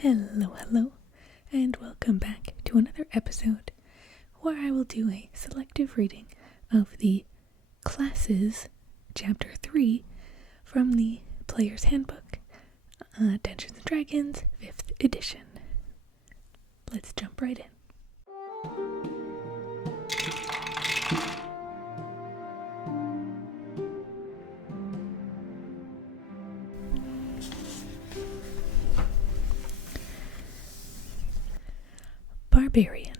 Hello, and welcome back to another episode where I will do a selective reading of the Classes Chapter 3 from the Player's Handbook, Dungeons & Dragons 5th edition. Let's jump right in. Barbarian.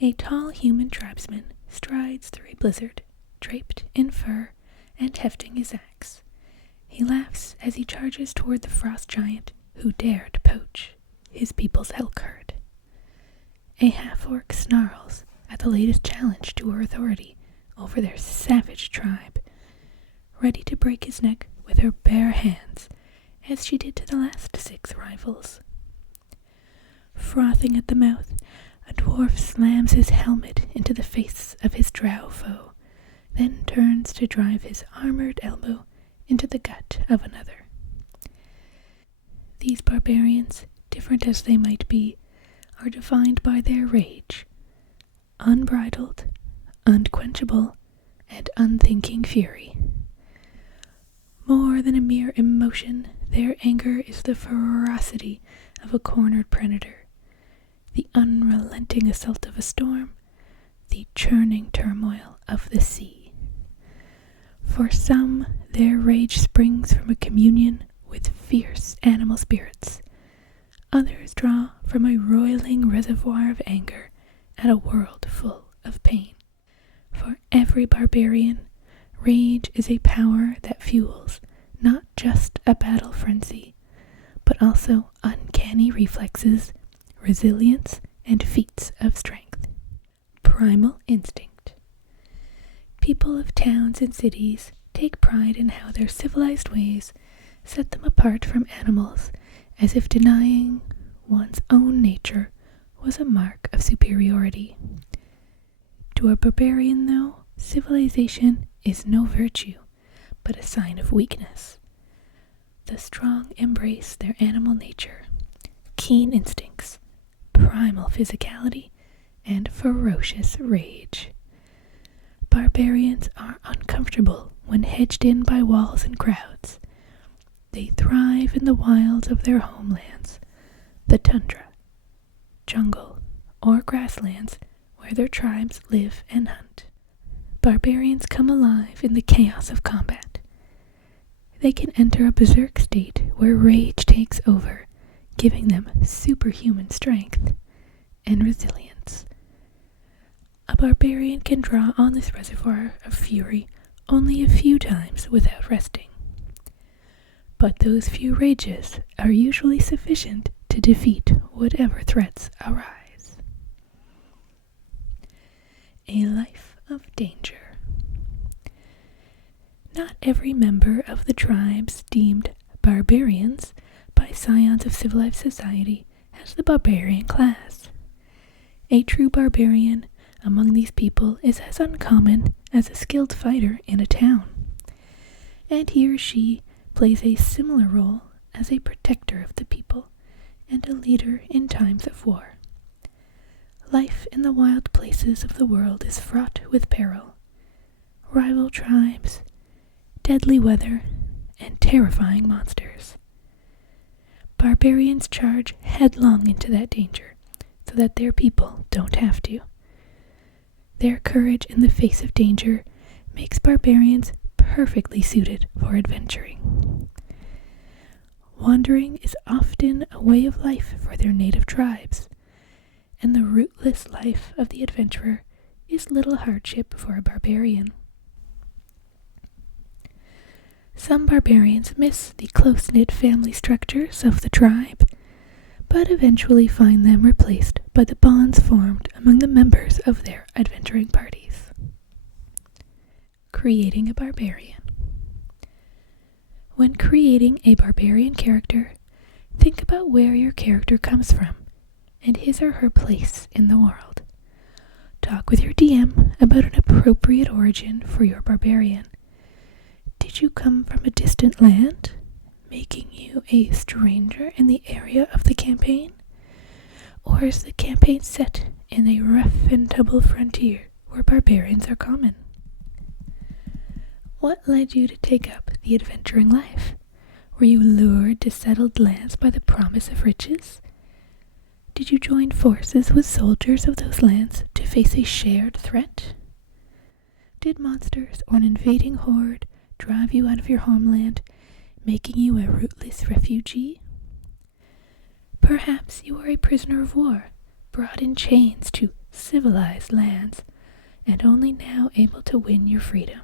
A tall human tribesman strides through a blizzard, draped in fur and hefting his axe. He laughs as he charges toward the frost giant who dared poach his people's elk herd. A half-orc snarls at the latest challenge to her authority over their savage tribe, ready to break his neck with her bare hands, as she did to the last 6 rivals. Frothing at the mouth, a dwarf slams his helmet into the face of his drow foe, then turns to drive his armored elbow into the gut of another. These barbarians, different as they might be, are defined by their rage. Unbridled, unquenchable, and unthinking fury. More than a mere emotion, their anger is the ferocity of a cornered predator, the unrelenting assault of a storm, the churning turmoil of the sea. For some, their rage springs from a communion with fierce animal spirits. Others draw from a roiling reservoir of anger at a world full of pain. For every barbarian, rage is a power that fuels not just a battle frenzy, but also uncanny reflexes, resilience, and feats of strength. Primal instinct. People of towns and cities take pride in how their civilized ways set them apart from animals, as if denying one's own nature was a mark of superiority. To a barbarian, though, civilization is no virtue, but a sign of weakness. The strong embrace their animal nature, keen instincts, primal physicality, and ferocious rage. Barbarians are uncomfortable when hedged in by walls and crowds. They thrive in the wilds of their homelands, the tundra, jungle, or grasslands where their tribes live and hunt. Barbarians come alive in the chaos of combat. They can enter a berserk state where rage takes over, giving them superhuman strength and resilience. A barbarian can draw on this reservoir of fury only a few times without resting. But those few rages are usually sufficient to defeat whatever threats arise. A life of danger. Not every member of the tribes deemed barbarians by scions of civilized society has the barbarian class. A true barbarian among these people is as uncommon as a skilled fighter in a town, and he or she plays a similar role as a protector of the people and a leader in times of war. Life in the wild places of the world is fraught with peril, rival tribes, deadly weather, and terrifying monsters. Barbarians charge headlong into that danger so that their people don't have to. Their courage in the face of danger makes barbarians perfectly suited for adventuring. Wandering is often a way of life for their native tribes, and the rootless life of the adventurer is little hardship for a barbarian. Some barbarians miss the close-knit family structures of the tribe, but eventually find them replaced by the bonds formed among the members of their adventuring parties. Creating a barbarian. When creating a barbarian character, think about where your character comes from and his or her place in the world. Talk with your DM about an appropriate origin for your barbarian. Did you come from a distant land? making you a stranger in the area of the campaign? Or is the campaign set in a rough and tumble frontier where barbarians are common? What led you to take up the adventuring life? Were you lured to settled lands by the promise of riches? Did you join forces with soldiers of those lands to face a shared threat? Did monsters or an invading horde drive you out of your homeland, making you a rootless refugee? Perhaps you were a prisoner of war, brought in chains to civilized lands, and only now able to win your freedom.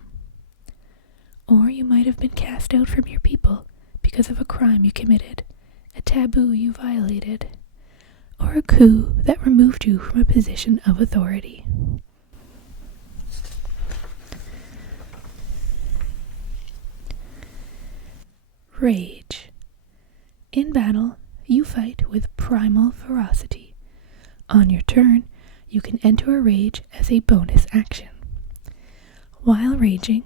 Or you might have been cast out from your people because of a crime you committed, a taboo you violated, or a coup that removed you from a position of authority. Rage. In battle, you fight with primal ferocity. On your turn, you can enter a rage as a bonus action. While raging,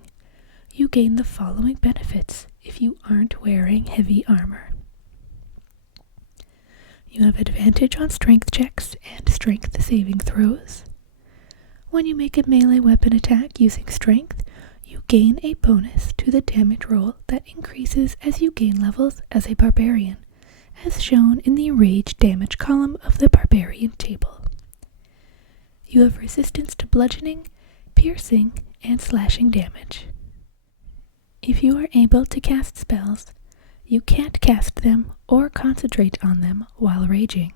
you gain the following benefits if you aren't wearing heavy armor. You have advantage on strength checks and strength saving throws. When you make a melee weapon attack using strength, you gain a bonus to the damage roll that increases as you gain levels as a barbarian, as shown in the rage damage column of the barbarian table. You have resistance to bludgeoning, piercing, and slashing damage. If you are able to cast spells, you can't cast them or concentrate on them while raging.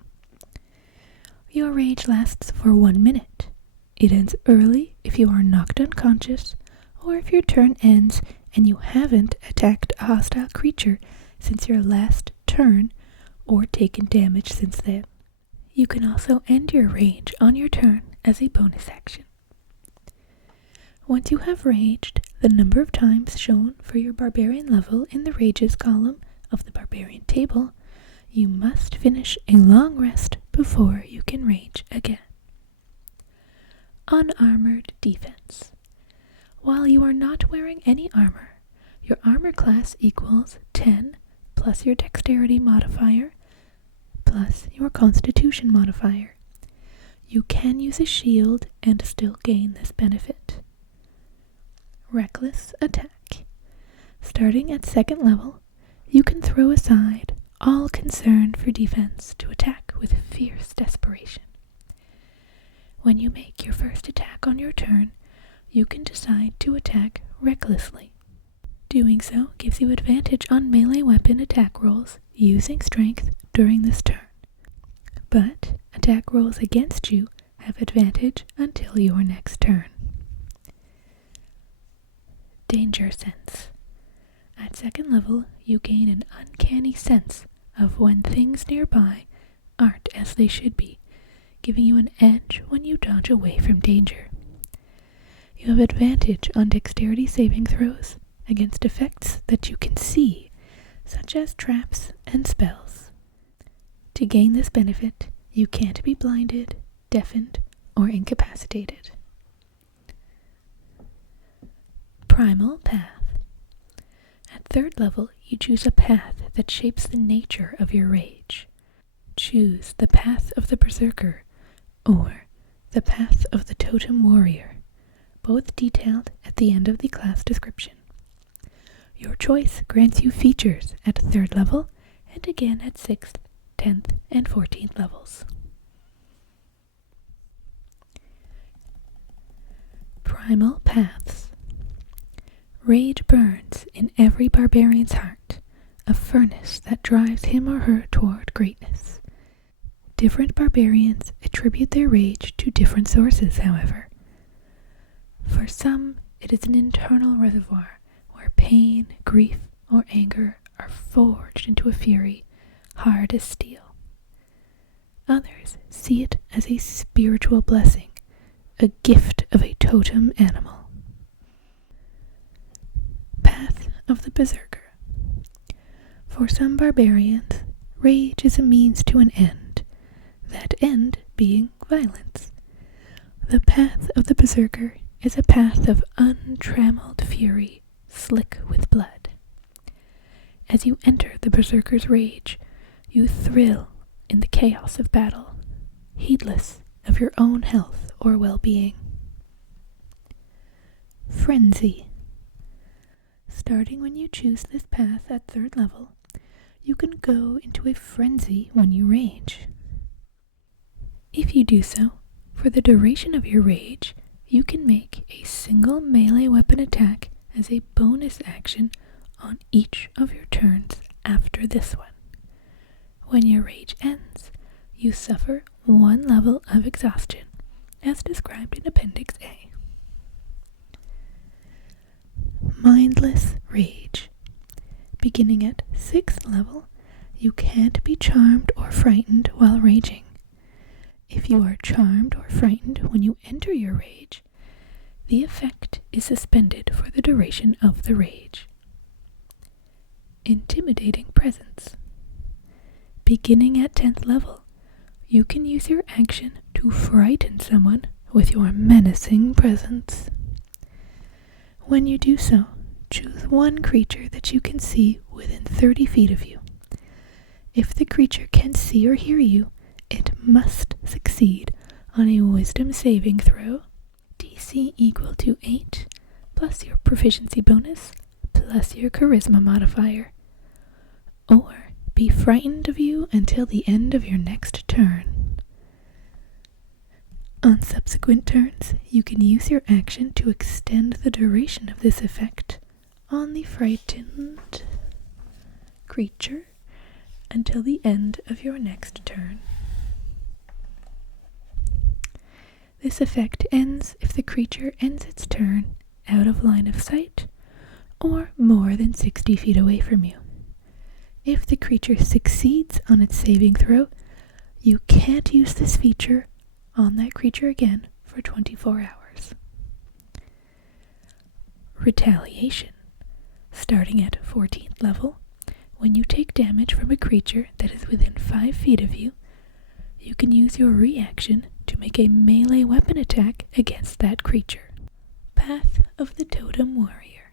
Your rage lasts for 1 minute. It ends early if you are knocked unconscious, or if your turn ends and you haven't attacked a hostile creature since your last turn or taken damage since then. You can also end your rage on your turn as a bonus action. Once you have raged, the number of times shown for your barbarian level in the rages column of the barbarian table, you must finish a long rest before you can rage again. Unarmored defense. While you are not wearing any armor, your armor class equals 10 plus your dexterity modifier plus your constitution modifier. You can use a shield and still gain this benefit. Reckless attack. Starting at 2nd level, you can throw aside all concern for defense to attack with fierce desperation. When you make your first attack on your turn, you can decide to attack recklessly. Doing so gives you advantage on melee weapon attack rolls using strength during this turn. But attack rolls against you have advantage until your next turn. Danger sense. At 2nd level, you gain an uncanny sense of when things nearby aren't as they should be, giving you an edge when you dodge away from danger. You have advantage on dexterity saving throws against effects that you can see, such as traps and spells. To gain this benefit, you can't be blinded, deafened, or incapacitated. Primal path. At 3rd level, you choose a path that shapes the nature of your rage. Choose the path of the berserker or the path of the totem warrior, both detailed at the end of the class description. Your choice grants you features at 3rd level and again at 6th, 10th, and 14th levels. Primal paths. Rage burns in every barbarian's heart, a furnace that drives him or her toward greatness. Different barbarians attribute their rage to different sources, however. For some, it is an internal reservoir where pain, grief, or anger are forged into a fury hard as steel. Others see it as a spiritual blessing, a gift of a totem animal. Path of the Berserker. For some barbarians, rage is a means to an end, that end being violence. The path of the Berserker is a path of untrammeled fury, slick with blood. As you enter the berserker's rage, you thrill in the chaos of battle, heedless of your own health or well-being. Frenzy. Starting when you choose this path at 3rd level, you can go into a frenzy when you rage. If you do so, for the duration of your rage, you can make a single melee weapon attack as a bonus action on each of your turns after this one. When your rage ends, you suffer 1 level of exhaustion, as described in Appendix A. Mindless Rage. Beginning at 6th level, you can't be charmed or frightened while raging. If you are charmed or frightened when you enter your rage, the effect is suspended for the duration of the rage. Intimidating Presence. Beginning at 10th level, you can use your action to frighten someone with your menacing presence. When you do so, choose one creature that you can see within 30 feet of you. If the creature can see or hear you, it must succeed on a wisdom saving throw, DC equal to 8, plus your proficiency bonus, plus your charisma modifier, or be frightened of you until the end of your next turn. On subsequent turns, you can use your action to extend the duration of this effect on the frightened creature until the end of your next turn. This effect ends if the creature ends its turn out of line of sight or more than 60 feet away from you. If the creature succeeds on its saving throw, you can't use this feature on that creature again for 24 hours. Retaliation. Starting at 14th level, when you take damage from a creature that is within 5 feet of you, you can use your reaction to make a melee weapon attack against that creature. Path of the Totem Warrior.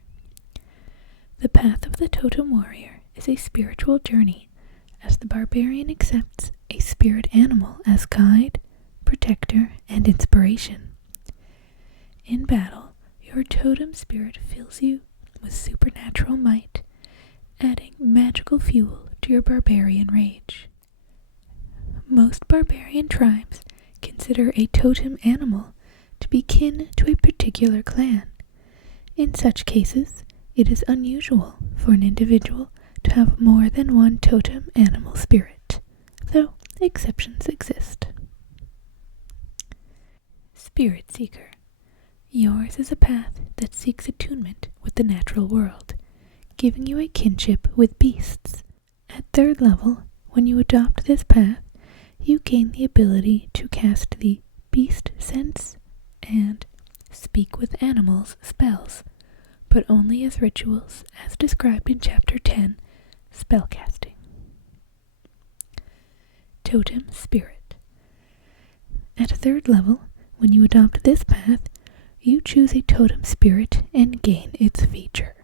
The Path of the Totem Warrior is a spiritual journey, as the Barbarian accepts a spirit animal as guide, protector, and inspiration. In battle, your totem spirit fills you with supernatural might, adding magical fuel to your barbarian rage. Most barbarian tribes consider a totem animal to be kin to a particular clan. In such cases, it is unusual for an individual to have more than one totem animal spirit, though exceptions exist. Spirit Seeker. Yours is a path that seeks attunement with the natural world, giving you a kinship with beasts. At 3rd level, when you adopt this path, you gain the ability to cast the Beast Sense and Speak with Animals spells, but only as rituals as described in Chapter 10, Spellcasting. Totem Spirit. At 3rd level, when you adopt this path, you choose a totem spirit and gain its feature.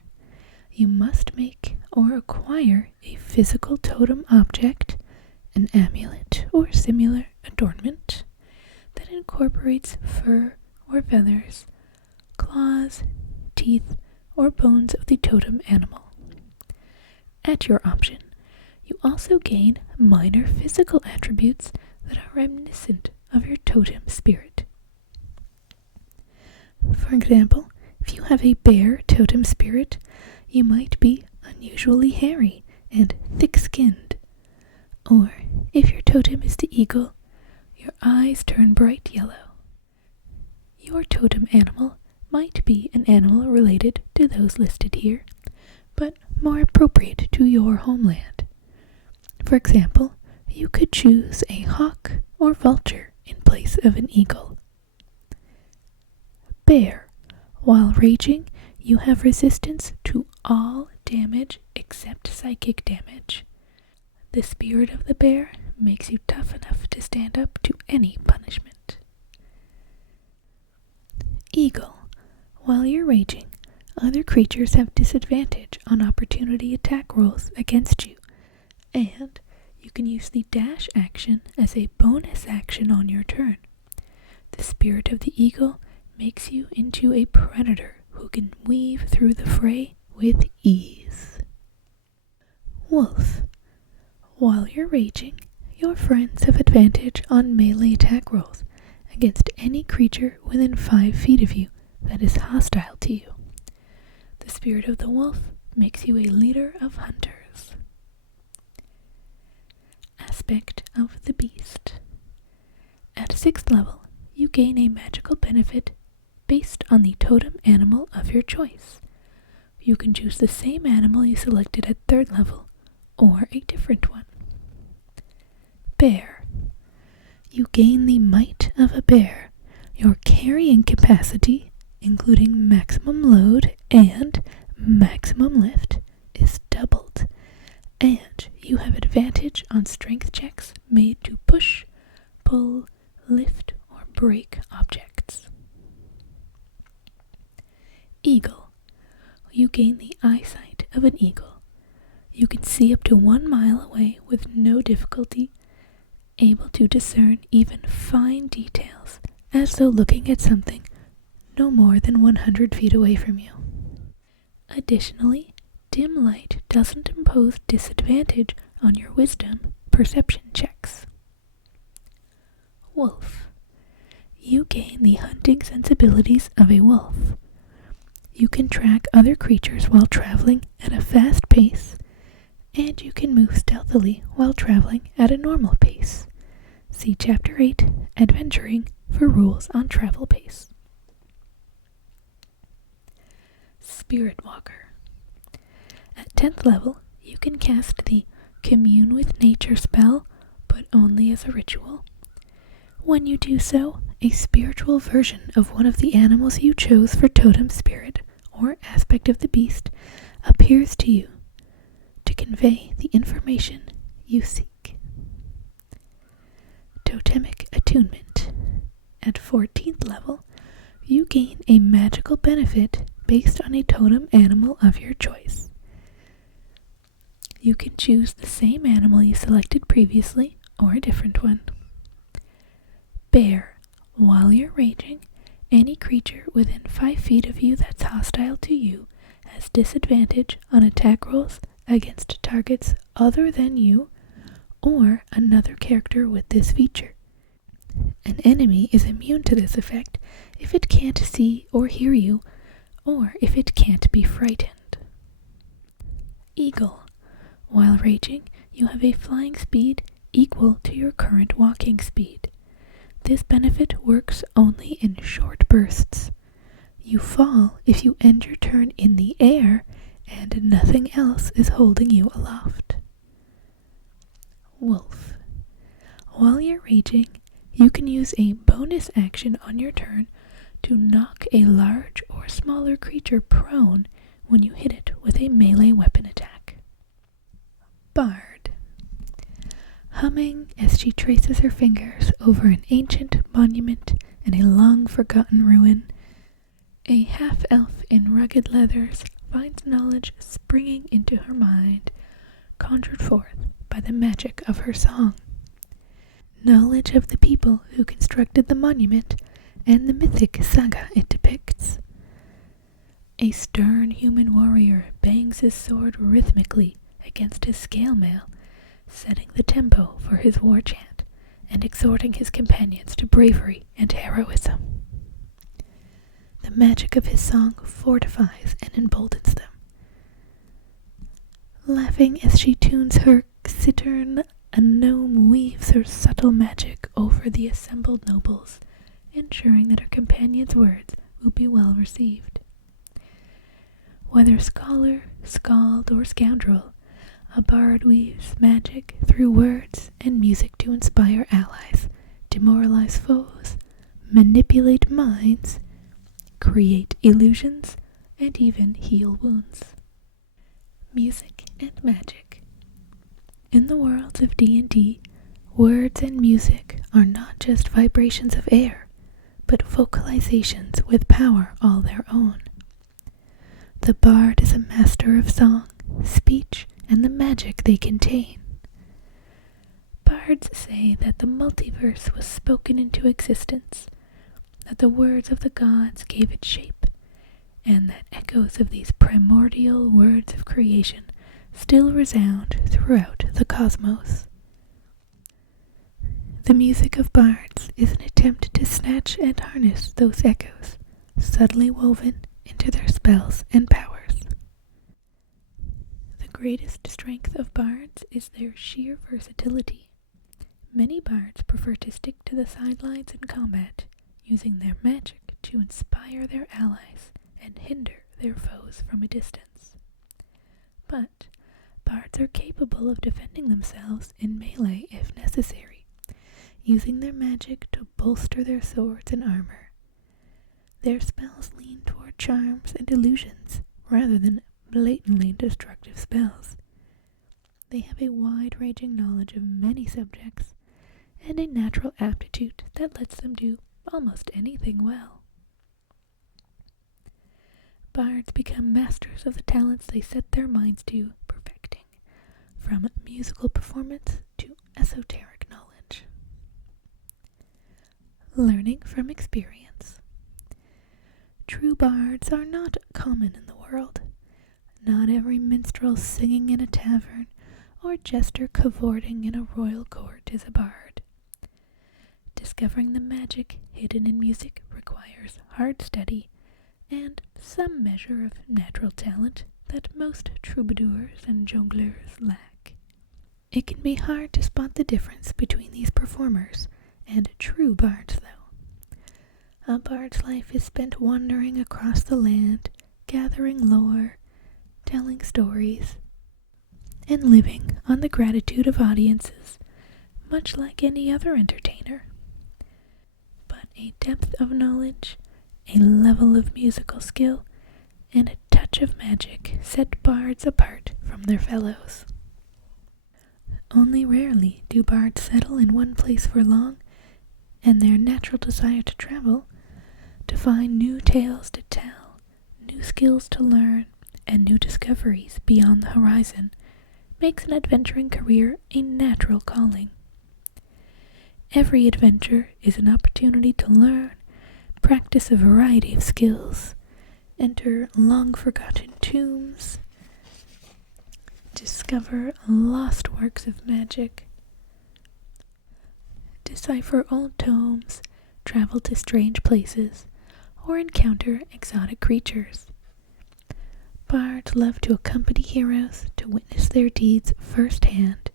You must make or acquire a physical totem object, an amulet or similar adornment, that incorporates fur or feathers, claws, teeth, or bones of the totem animal. At your option, you also gain minor physical attributes that are reminiscent of your totem spirit. For example, if you have a bear totem spirit, you might be unusually hairy and thick-skinned. Or, if your totem is the eagle, your eyes turn bright yellow. Your totem animal might be an animal related to those listed here, but more appropriate to your homeland. For example, you could choose a hawk or vulture in place of an eagle. Bear. While raging, you have resistance to all damage except psychic damage. The spirit of the bear makes you tough enough to stand up to any punishment. Eagle. While you're raging, Other creatures have disadvantage on opportunity attack rolls against you, and you can use the dash action as a bonus action on your turn. The spirit of the eagle makes you into a predator who can weave through the fray with ease. Wolf. While you're raging, your friends have advantage on melee attack rolls against any creature within 5 feet of you that is hostile to you. The spirit of the wolf makes you a leader of hunters. Aspect of the beast. At 6th level, you gain a magical benefit based on the totem animal of your choice. You can choose the same animal you selected at 3rd level, or a different one. Bear. You gain the might of a bear. Your carrying capacity, including maximum load and maximum lift, is doubled, and you have advantage on strength checks made to push, pull, lift, or break objects. Eagle. You gain the eyesight of an eagle. You can see up to 1 mile away with no difficulty, able to discern even fine details as though looking at something no more than 100 feet away from you. Additionally, dim light doesn't impose disadvantage on your wisdom perception checks. Wolf. You gain the hunting sensibilities of a wolf. You can track other creatures while traveling at a fast pace, and you can move stealthily while traveling at a normal pace. See Chapter 8, Adventuring, for rules on travel pace. Spirit Walker. At 10th level, you can cast the Commune with Nature spell, but only as a ritual. When you do so, a spiritual version of one of the animals you chose for totem spirit or aspect of the beast appears to you to convey the information you seek. Totemic Attunement. At 14th level, you gain a magical benefit based on a totem animal of your choice. You can choose the same animal you selected previously or a different one. Bear. While you're raging, any creature within 5 feet of you that's hostile to you has disadvantage on attack rolls against targets other than you or another character with this feature. An enemy is immune to this effect if it can't see or hear you, or if it can't be frightened. Eagle. While raging, you have a flying speed equal to your current walking speed. This benefit works only in short bursts. You fall if you end your turn in the air and nothing else is holding you aloft. Wolf. While you're raging, you can use a bonus action on your turn to knock a large or smaller creature prone when you hit it with a melee weapon attack. Bard. Humming as she traces her fingers over an ancient monument in a long-forgotten ruin, a half-elf in rugged leathers finds knowledge springing into her mind, conjured forth by the magic of her song. Knowledge of the people who constructed the monument and the mythic saga it depicts. A stern human warrior bangs his sword rhythmically against his scale mail, setting the tempo for his war chant and exhorting his companions to bravery and heroism. The magic of his song fortifies and emboldens them. Laughing as she tunes her cittern, a gnome weaves her subtle magic over the assembled nobles, ensuring that her companion's words will be well received. Whether scholar, skald, or scoundrel, a bard weaves magic through words and music to inspire allies, demoralize foes, manipulate minds, create illusions, and even heal wounds. Music and magic. In the worlds of D&D, words and music are not just vibrations of air, but vocalizations with power all their own. The bard is a master of song, speech, and the magic they contain. Bards say that the multiverse was spoken into existence, that the words of the gods gave it shape, and that echoes of these primordial words of creation still resound throughout the cosmos. The music of bards is an attempt to snatch and harness those echoes, subtly woven into their spells and powers. The greatest strength of bards is their sheer versatility. Many bards prefer to stick to the sidelines in combat, using their magic to inspire their allies and hinder their foes from a distance. But bards are capable of defending themselves in melee if necessary, using their magic to bolster their swords and armor. Their spells lean toward charms and illusions rather than blatantly destructive spells. They have a wide-ranging knowledge of many subjects and a natural aptitude that lets them do almost anything well. Bards become masters of the talents they set their minds to perfecting, from musical performance to esoteric knowledge. Learning from experience. True bards are not common in the world. Not every minstrel singing in a tavern or jester cavorting in a royal court is a bard. Discovering the magic hidden in music requires hard study and some measure of natural talent that most troubadours and jongleurs lack. It can be hard to spot the difference between these performers and true bards, though. A bard's life is spent wandering across the land, gathering lore, telling stories, and living on the gratitude of audiences, much like any other entertainer. But a depth of knowledge, a level of musical skill, and a touch of magic set bards apart from their fellows. Only rarely do bards settle in one place for long, and their natural desire to travel, to find new tales to tell, new skills to learn, and new discoveries beyond the horizon, makes an adventuring career a natural calling. Every adventure is an opportunity to learn, practice a variety of skills, enter long-forgotten tombs, discover lost works of magic, decipher old tomes, travel to strange places, or encounter exotic creatures. Bards love to accompany heroes to witness their deeds firsthand.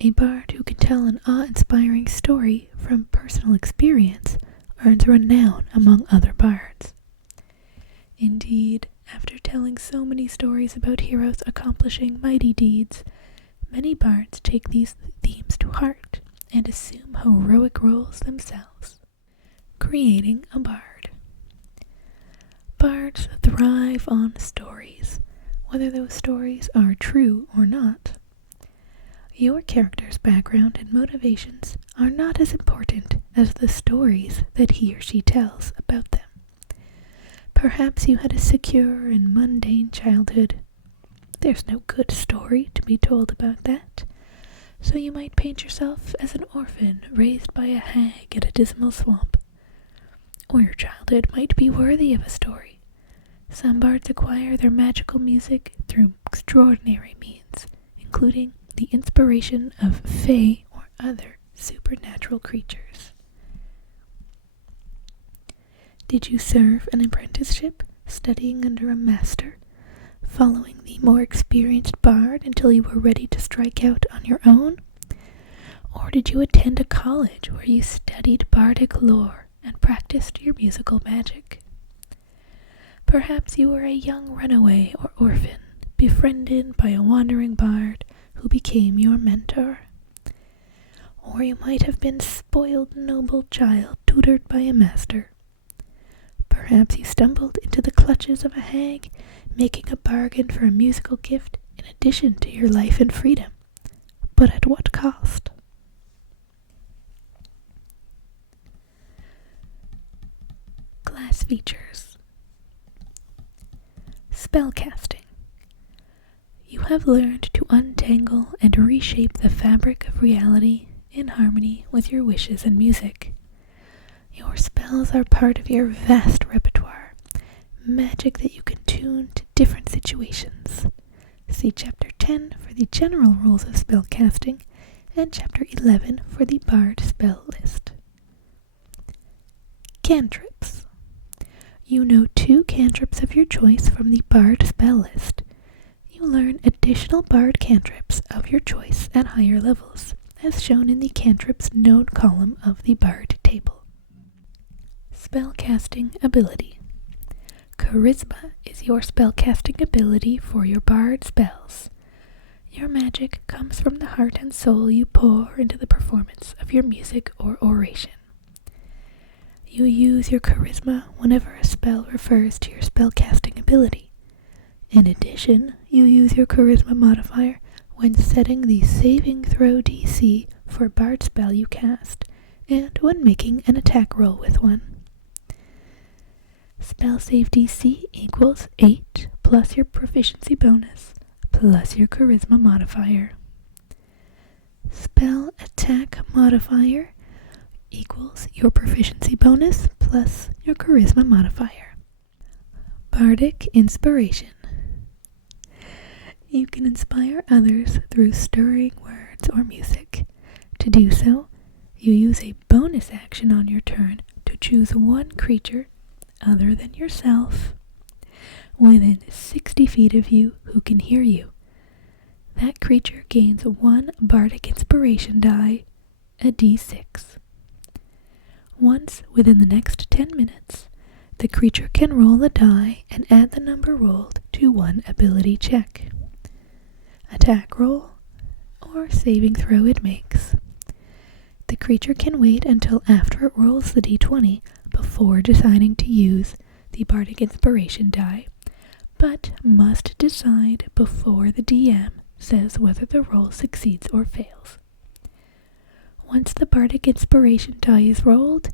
A bard who can tell an awe-inspiring story from personal experience earns renown among other bards. Indeed, after telling so many stories about heroes accomplishing mighty deeds, many bards take these themes to heart and assume heroic roles themselves, creating a bard. Bards thrive on stories, whether those stories are true or not. Your character's background and motivations are not as important as the stories that he or she tells about them. Perhaps you had a secure and mundane childhood. There's no good story to be told about that, so you might paint yourself as an orphan raised by a hag at a dismal swamp. Or your childhood might be worthy of a story. Some bards acquire their magical music through extraordinary means, including the inspiration of fae or other supernatural creatures. Did you serve an apprenticeship, studying under a master, following the more experienced bard until you were ready to strike out on your own? Or did you attend a college where you studied bardic lore and practiced your musical magic? Perhaps you were a young runaway or orphan, befriended by a wandering bard who became your mentor. Or you might have been a spoiled noble child tutored by a master. Perhaps you stumbled into the clutches of a hag, making a bargain for a musical gift in addition to your life and freedom. But at what cost? Class features. spellcasting. You have learned to untangle and reshape the fabric of reality in harmony with your wishes and music. Your spells are part of your vast repertoire, magic that you can tune to different situations. See Chapter 10 for the general rules of spellcasting, and Chapter 11 for the Bard spell list. Cantrips. You know 2 cantrips of your choice from the Bard spell list. You learn additional Bard cantrips of your choice at higher levels, as shown in the cantrips known column of the Bard table. Spellcasting ability. Charisma is your spellcasting ability for your Bard spells. Your magic comes from the heart and soul you pour into the performance of your music or oration. You use your charisma whenever a spell refers to your spellcasting ability. In addition, you use your charisma modifier when setting the saving throw DC for Bard spell you cast, and when making an attack roll with one. Spell save DC equals 8 plus your proficiency bonus plus your charisma modifier. Spell attack modifier equals your proficiency bonus plus your charisma modifier. Bardic inspiration. You can inspire others through stirring words or music. To do so, you use a bonus action on your turn to choose one creature other than yourself within 60 feet of you who can hear you. That creature gains 1 bardic inspiration die, a d6. Once within the next 10 minutes, the creature can roll a die and add the number rolled to 1 ability check, attack roll, or saving throw it makes. The creature can wait until after it rolls the d20 before deciding to use the bardic inspiration die, but must decide before the DM says whether the roll succeeds or fails. Once the bardic inspiration die is rolled,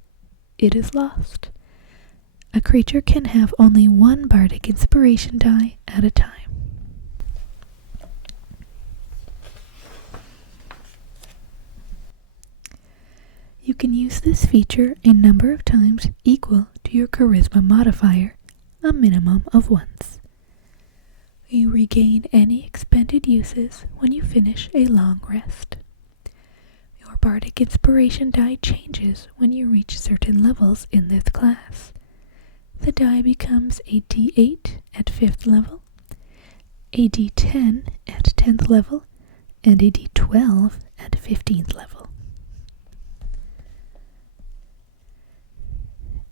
it is lost. A creature can have only 1 bardic inspiration die at a time. You can use this feature a number of times equal to your charisma modifier, a minimum of once. You regain any expended uses when you finish a long rest. Your bardic inspiration die changes when you reach certain levels in this class. The die becomes a d8 at 5th level, a d10 at 10th level, and a d12 at 15th level.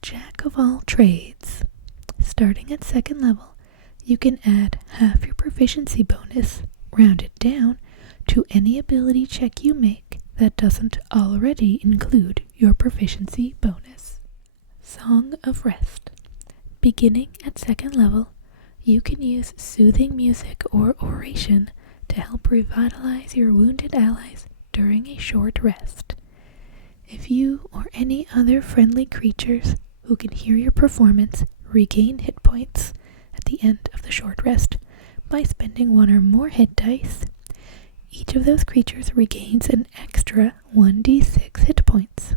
Jack of all trades. Starting at 2nd level, you can add half your proficiency bonus, rounded down, to any ability check you make that doesn't already include your proficiency bonus. Song of Rest. Beginning at 2nd level, you can use soothing music or oration to help revitalize your wounded allies during a short rest. If you or any other friendly creatures who can hear your performance regain hit points at the end of the short rest by spending 1 or more hit dice, each of those creatures regains an extra 1d6 hit points.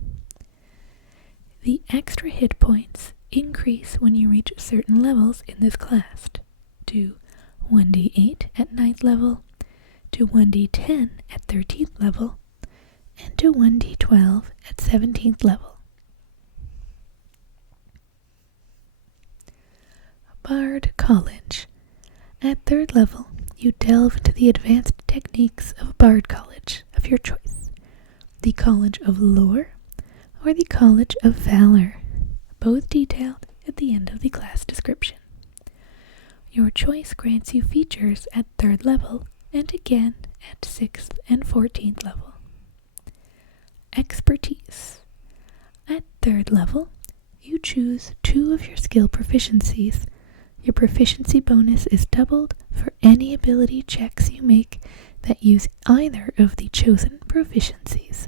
The extra hit points increase when you reach certain levels in this class, to 1d8 at 9th level, to 1d10 at 13th level, and to 1d12 at 17th level. Bard College. At 3rd level, you delve into the advanced techniques of Bard College of your choice, the College of Lore or the College of Valor, both detailed at the end of the class description. Your choice grants you features at 3rd level and again at 6th and 14th level. Expertise. At 3rd level, you choose 2 of your skill proficiencies. Your proficiency bonus is doubled for any ability checks you make that use either of the chosen proficiencies.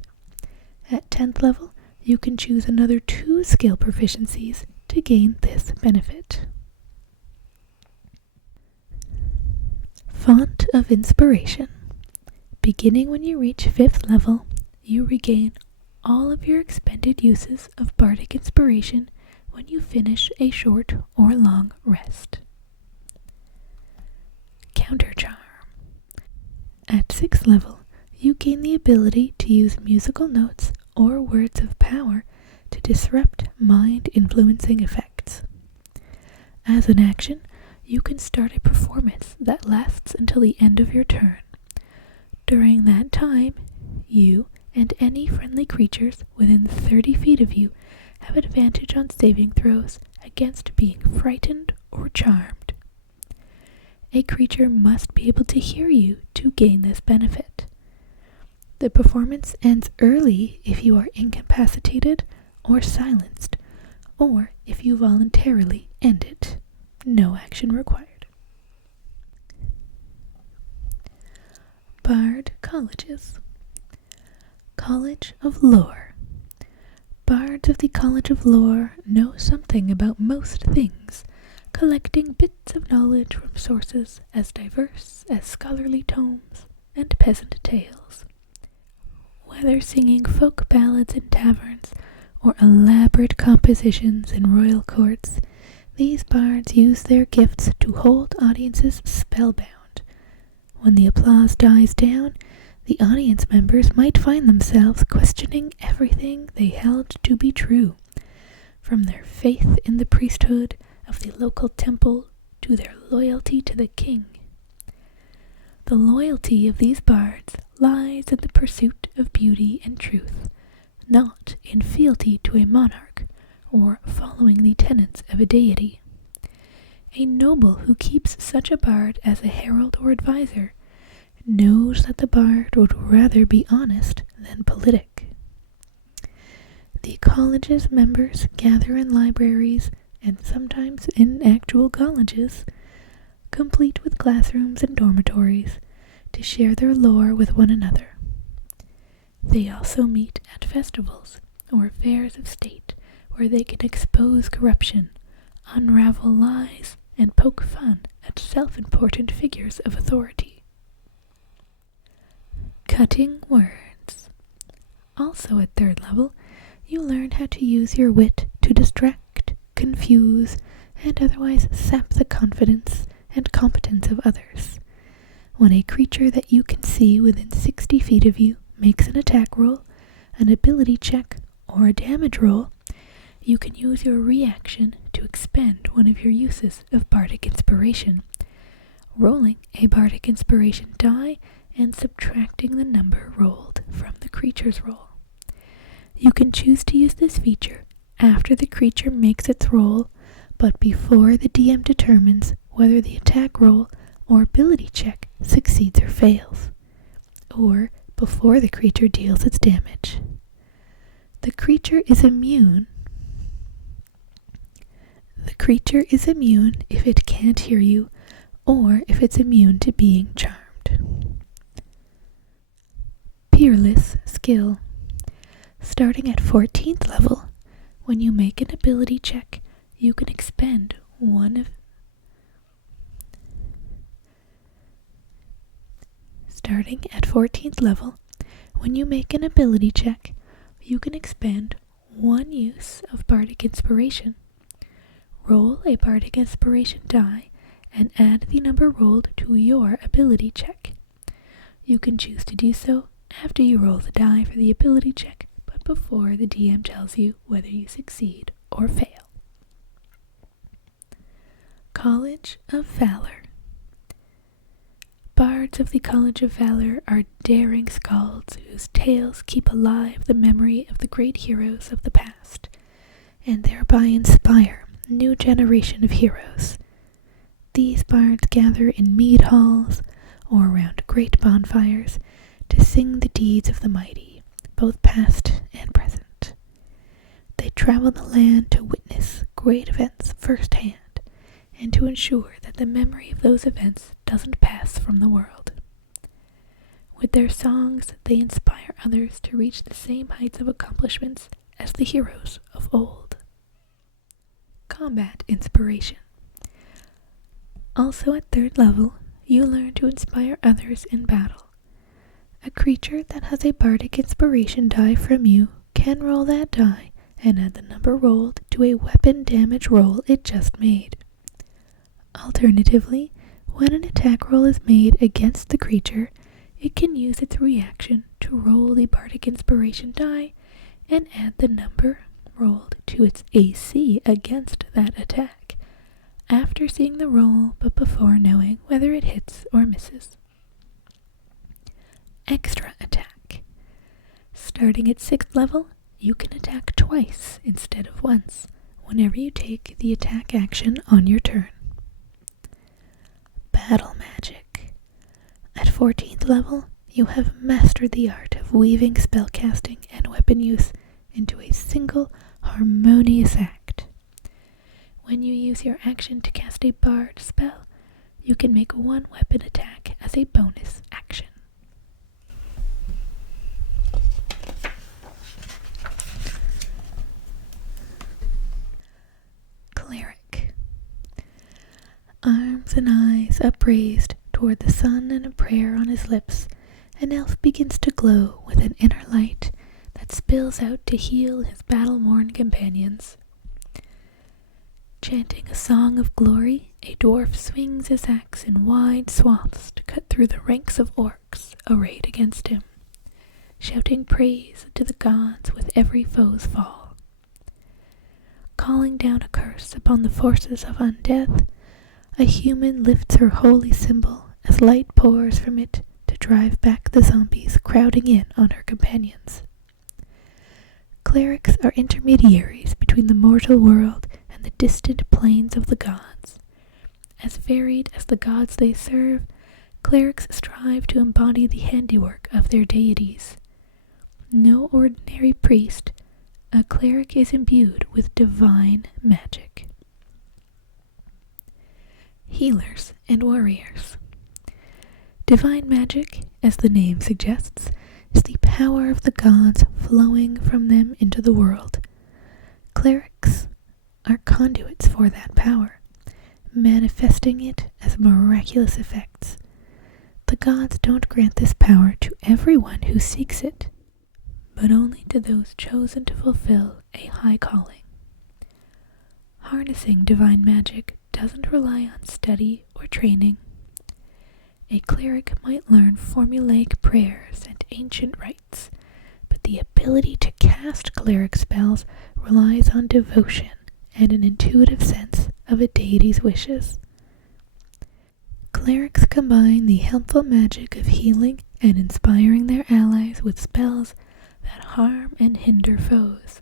At 10th level, you can choose another 2 skill proficiencies to gain this benefit. Font of Inspiration. Beginning when you reach 5th level, you regain all of your expended uses of bardic inspiration when you finish a short or long rest. Counter Charm. At 6th level, you gain the ability to use musical notes or words of power to disrupt mind-influencing effects. As an action, you can start a performance that lasts until the end of your turn. During that time, you and any friendly creatures within 30 feet of you have advantage on saving throws against being frightened or charmed. A creature must be able to hear you to gain this benefit. The performance ends early if you are incapacitated or silenced, or if you voluntarily end it. No action required. Bard Colleges. College of Lore. Bards of the College of Lore know something about most things, collecting bits of knowledge from sources as diverse as scholarly tomes and peasant tales. Whether singing folk ballads in taverns or elaborate compositions in royal courts, these bards use their gifts to hold audiences spellbound. When the applause dies down, the audience members might find themselves questioning everything they held to be true, from their faith in the priesthood of the local temple to their loyalty to the king. The loyalty of these bards lies in the pursuit of beauty and truth, not in fealty to a monarch or following the tenets of a deity. A noble who keeps such a bard as a herald or advisor knows that the bard would rather be honest than politic. The college's members gather in libraries and sometimes in actual colleges, complete with classrooms and dormitories, to share their lore with one another. They also meet at festivals or affairs of state where they can expose corruption, unravel lies, and poke fun at self-important figures of authority. Cutting Words. Also at 3rd level, you learn how to use your wit to distract, confuse, and otherwise sap the confidence and competence of others. When a creature that you can see within 60 feet of you makes an attack roll, an ability check, or a damage roll, you can use your reaction to expend one of your uses of bardic inspiration, rolling a bardic inspiration die and subtracting the number rolled from the creature's roll. You can choose to use this feature after the creature makes its roll, but before the DM determines whether the attack roll or ability check succeeds or fails, or before the creature deals its damage. The creature is immune if it can't hear you, or if it's immune to being charmed. Peerless Skill. Starting at 14th level, when you make an ability check, you can expend one of one use of bardic inspiration. Roll a bardic inspiration die and add the number rolled to your ability check. You can choose to do so after you roll the die for the ability check, but before the DM tells you whether you succeed or fail. College of Valor. Bards of the College of Valor are daring skalds whose tales keep alive the memory of the great heroes of the past, and thereby inspire a new generation of heroes. These bards gather in mead halls or around great bonfires to sing the deeds of the mighty, both past and present. They travel the land to witness great events firsthand, and to ensure that the memory of those events doesn't pass from the world. With their songs, they inspire others to reach the same heights of accomplishments as the heroes of old. Combat Inspiration. Also at 3rd level, you learn to inspire others in battle. A creature that has a bardic inspiration die from you can roll that die and add the number rolled to a weapon damage roll it just made. Alternatively, when an attack roll is made against the creature, it can use its reaction to roll the bardic inspiration die and add the number rolled to its AC against that attack, after seeing the roll but before knowing whether it hits or misses. Extra attack. Starting at 6th level, you can attack twice instead of once, whenever you take the attack action on your turn. Battle magic. At 14th level, you have mastered the art of weaving spellcasting and weapon use into a single harmonious act. When you use your action to cast a bard spell, you can make one weapon attack as a bonus action. Cleric. Arms and eyes upraised toward the sun and a prayer on his lips, an elf begins to glow with an inner light that spills out to heal his battle-worn companions. Chanting a song of glory, a dwarf swings his axe in wide swaths to cut through the ranks of orcs arrayed against him, shouting praise to the gods with every foe's fall. Calling down a curse upon the forces of undeath, a human lifts her holy symbol as light pours from it to drive back the zombies crowding in on her companions. Clerics are intermediaries between the mortal world and the distant planes of the gods. As varied as the gods they serve, clerics strive to embody the handiwork of their deities. No ordinary priest, a cleric is imbued with divine magic. Healers and warriors. Divine magic, as the name suggests, is the power of the gods flowing from them into the world. Clerics are conduits for that power, manifesting it as miraculous effects. The gods don't grant this power to everyone who seeks it, but only to those chosen to fulfill a high calling. Harnessing divine magic doesn't rely on study or training. A cleric might learn formulaic prayers and ancient rites, but the ability to cast cleric spells relies on devotion and an intuitive sense of a deity's wishes. Clerics combine the helpful magic of healing and inspiring their allies with spells that harm and hinder foes.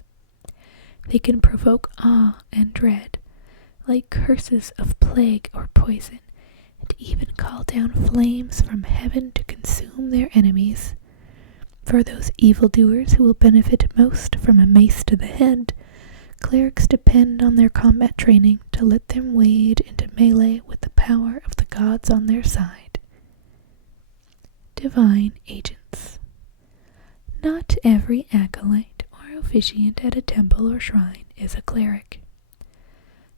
They can provoke awe and dread, like curses of plague or poison, and even call down flames from heaven to consume their enemies. For those evildoers who will benefit most from a mace to the head, clerics depend on their combat training to let them wade into melee with the power of the gods on their side. Divine agents. Not every acolyte or officiant at a temple or shrine is a cleric.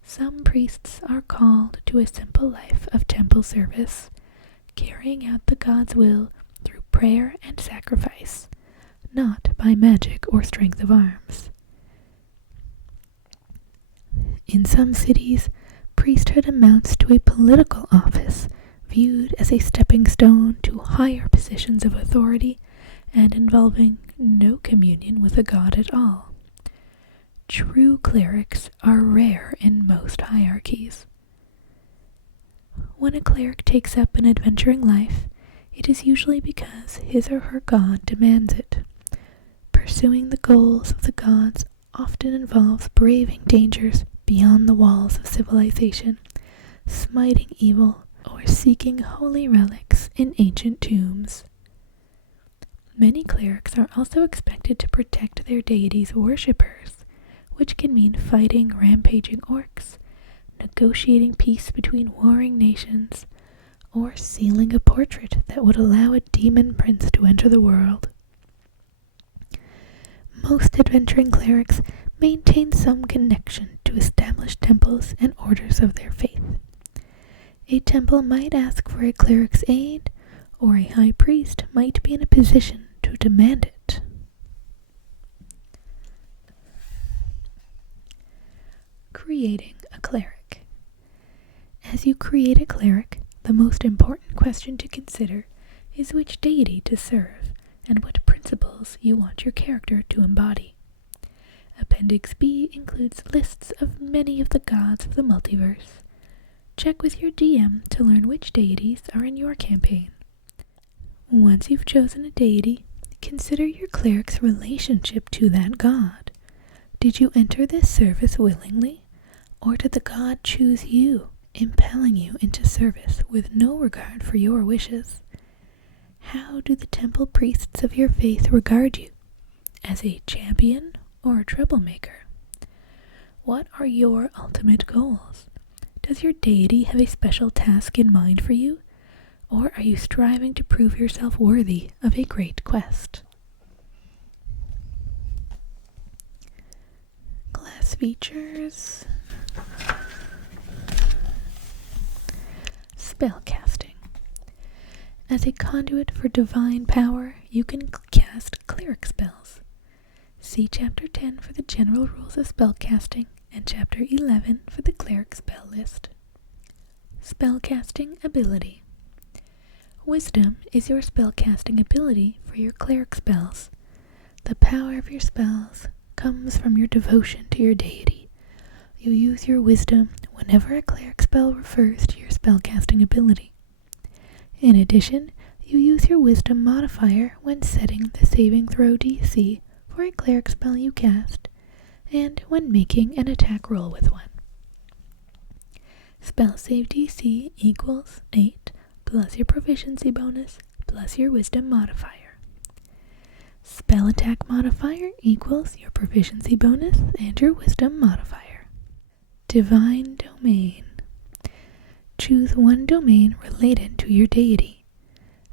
Some priests are called to a simple life of temple service, carrying out the god's will through prayer and sacrifice, not by magic or strength of arms. In some cities, priesthood amounts to a political office, viewed as a stepping stone to higher positions of authority and involving no communion with a god at all. True clerics are rare in most hierarchies. When a cleric takes up an adventuring life, it is usually because his or her god demands it. Pursuing the goals of the gods often involves braving dangers beyond the walls of civilization, smiting evil, or seeking holy relics in ancient tombs. Many clerics are also expected to protect their deities' worshippers, which can mean fighting rampaging orcs, negotiating peace between warring nations, or sealing a portrait that would allow a demon prince to enter the world. Most adventuring clerics maintain some connection to established temples and orders of their faith. A temple might ask for a cleric's aid, or a high priest might be in a position to demand it. Creating a cleric. As you create a cleric, the most important question to consider is which deity to serve and what principles you want your character to embody. Appendix B includes lists of many of the gods of the multiverse. Check with your DM to learn which deities are in your campaign. Once you've chosen a deity, consider your cleric's relationship to that god. Did you enter this service willingly, or did the god choose you, impelling you into service with no regard for your wishes? How do the temple priests of your faith regard you? As a champion or a troublemaker? What are your ultimate goals? Does your deity have a special task in mind for you, or are you striving to prove yourself worthy of a great quest? Class features. Spellcasting. As a conduit for divine power, you can cast cleric spells. See Chapter 10 for the general rules of spellcasting and Chapter 11 for the cleric spell list. Spellcasting ability. Wisdom is your spellcasting ability for your cleric spells. The power of your spells comes from your devotion to your deity. You use your wisdom whenever a cleric spell refers to your spellcasting ability. In addition, you use your wisdom modifier when setting the saving throw DC for a cleric spell you cast, and when making an attack roll with one. Spell save DC equals 8 plus your proficiency bonus plus your wisdom modifier. Spell attack modifier equals your proficiency bonus and your wisdom modifier. Divine domain. Choose one domain related to your deity.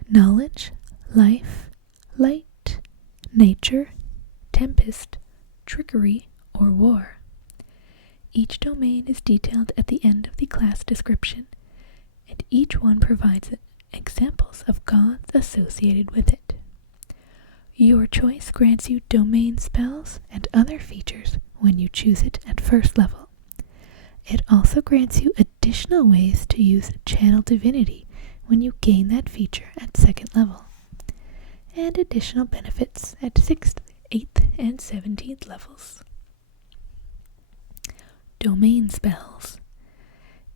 Knowledge, life, light, nature, tempest, trickery, or war. Each domain is detailed at the end of the class description, and each one provides examples of gods associated with it. Your choice grants you domain spells and other features when you choose it at first level. It also grants you additional ways to use Channel Divinity when you gain that feature at second level, and additional benefits at 6th, 8th, and 17th levels. Domain spells.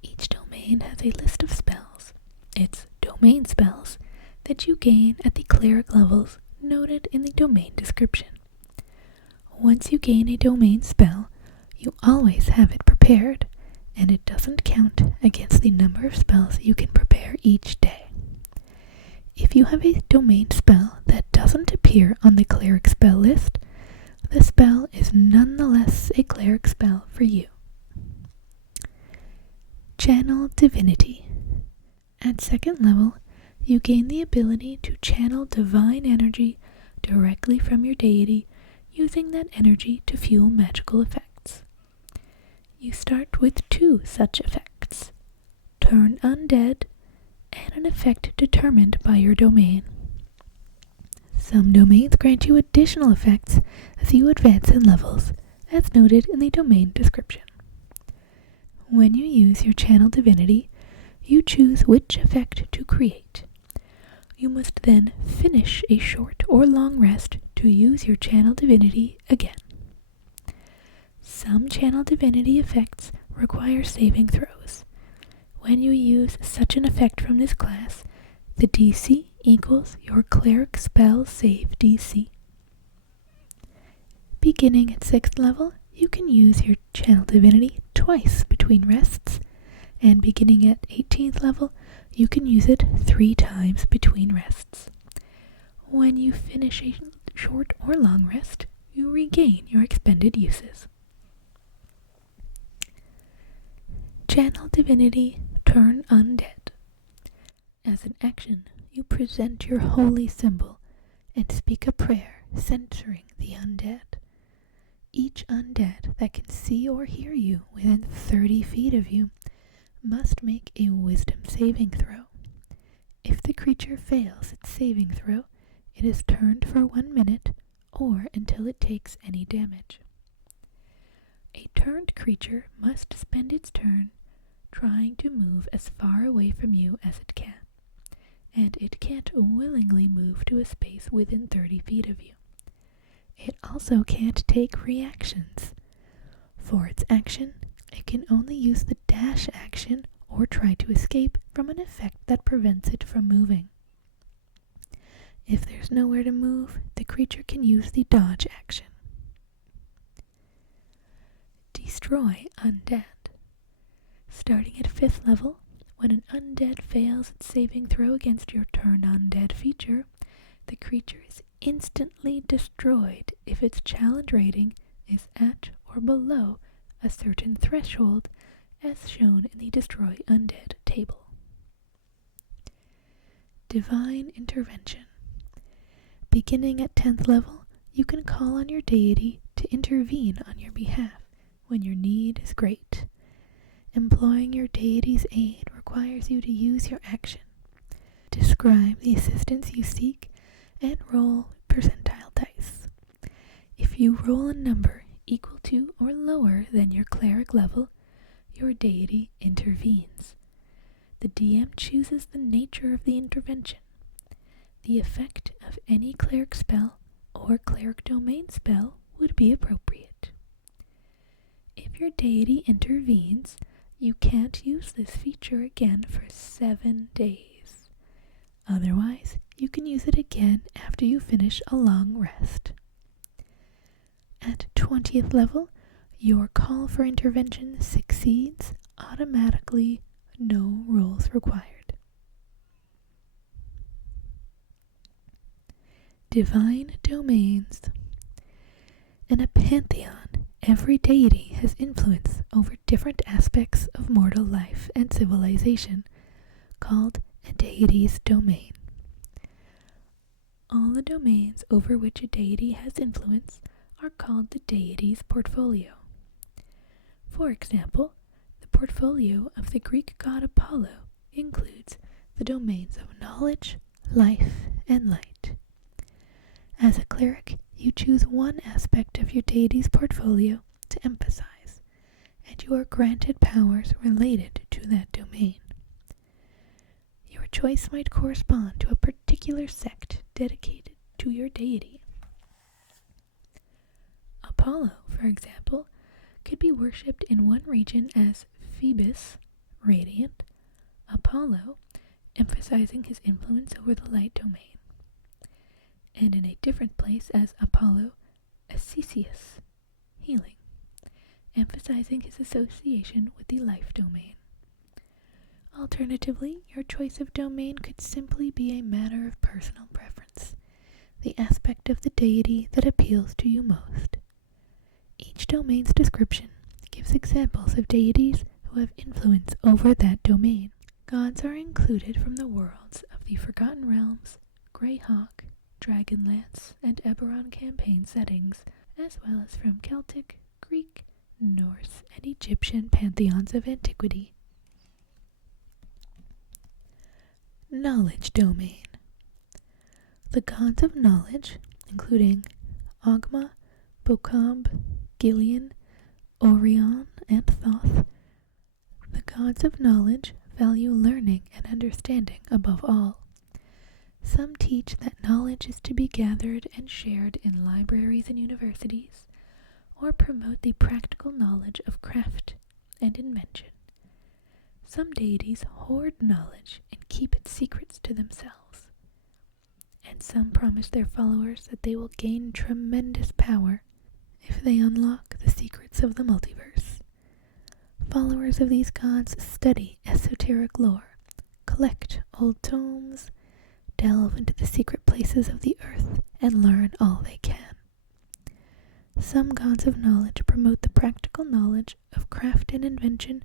Each domain has a list of spells. It's domain spells that you gain at the cleric levels noted in the domain description. Once you gain a domain spell, you always have it prepared, and it doesn't count against the number of spells you can prepare each day. If you have a domain spell that doesn't appear on the cleric spell list, the spell is nonetheless a cleric spell for you. Channel Divinity. At second level, you gain the ability to channel divine energy directly from your deity, using that energy to fuel magical effects. You start with 2 such effects: Turn Undead and an effect determined by your domain. Some domains grant you additional effects as you advance in levels, as noted in the domain description. When you use your Channel Divinity, you choose which effect to create. You must then finish a short or long rest to use your Channel Divinity again. Some Channel Divinity effects require saving throws. When you use such an effect from this class, the DC equals your cleric spell save DC. Beginning at 6th level, you can use your Channel Divinity twice between rests, and beginning at 18th level, you can use it 3 times between rests. When you finish a short or long rest, you regain your expended uses. Channel Divinity Turn Undead. As an action, you present your holy symbol and speak a prayer centering the undead. Each undead that can see or hear you within 30 feet of you must make a wisdom saving throw. If the creature fails its saving throw, it is turned for 1 minute or until it takes any damage. A turned creature must spend its turn trying to move as far away from you as it can, and it can't willingly move to a space within 30 feet of you. It also can't take reactions. For its action, it can only use the dash action or try to escape from an effect that prevents it from moving. If there's nowhere to move, the creature can use the dodge action. Destroy undead. Starting at 5th level, when an undead fails its saving throw against your turned undead feature, the creature is instantly destroyed if its challenge rating is at or below a certain threshold as shown in the Destroy Undead table. Divine Intervention. Beginning at 10th level, you can call on your deity to intervene on your behalf when your need is great. Employing your deity's aid requires you to use your action. Describe the assistance you seek and roll percentile dice. If you roll a number equal to or lower than your cleric level, your deity intervenes. The DM chooses the nature of the intervention. The effect of any cleric spell or cleric domain spell would be appropriate. If your deity intervenes, you can't use this feature again for 7 days. Otherwise, you can use it again after you finish a long rest. At 20th level, your call for intervention succeeds automatically, no rolls required. Divine Domains. In a pantheon, every deity has influence over different aspects of mortal life and civilization, called a deity's domain. All the domains over which a deity has influence are called the deity's portfolio. For example, the portfolio of the Greek god Apollo includes the domains of knowledge, life, and light. As a cleric, you choose one aspect of your deity's portfolio to emphasize, and you are granted powers related to that domain. Your choice might correspond to a particular sect dedicated to your deity. Apollo, for example, could be worshipped in one region as Phoebus, radiant, Apollo, emphasizing his influence over the light domain, and in a different place as Apollo, Ascesius, healing, emphasizing his association with the life domain. Alternatively, your choice of domain could simply be a matter of personal preference, the aspect of the deity that appeals to you most. Each domain's description gives examples of deities who have influence over that domain. Gods are included from the worlds of the Forgotten Realms, Greyhawk, Dragonlance, and Eberron campaign settings, as well as from Celtic, Greek, Norse, and Egyptian pantheons of antiquity. Knowledge Domain. The gods of knowledge, including Ogma, Bokab, Gillian, Orion, and Thoth, the gods of knowledge value learning and understanding above all. Some teach that knowledge is to be gathered and shared in libraries and universities, or promote the practical knowledge of craft and invention. Some deities hoard knowledge and keep its secrets to themselves, and some promise their followers that they will gain tremendous power if they unlock the secrets of the multiverse. Followers of these gods study esoteric lore, collect old tomes, delve into the secret places of the earth, and learn all they can. Some gods of knowledge promote the practical knowledge of craft and invention,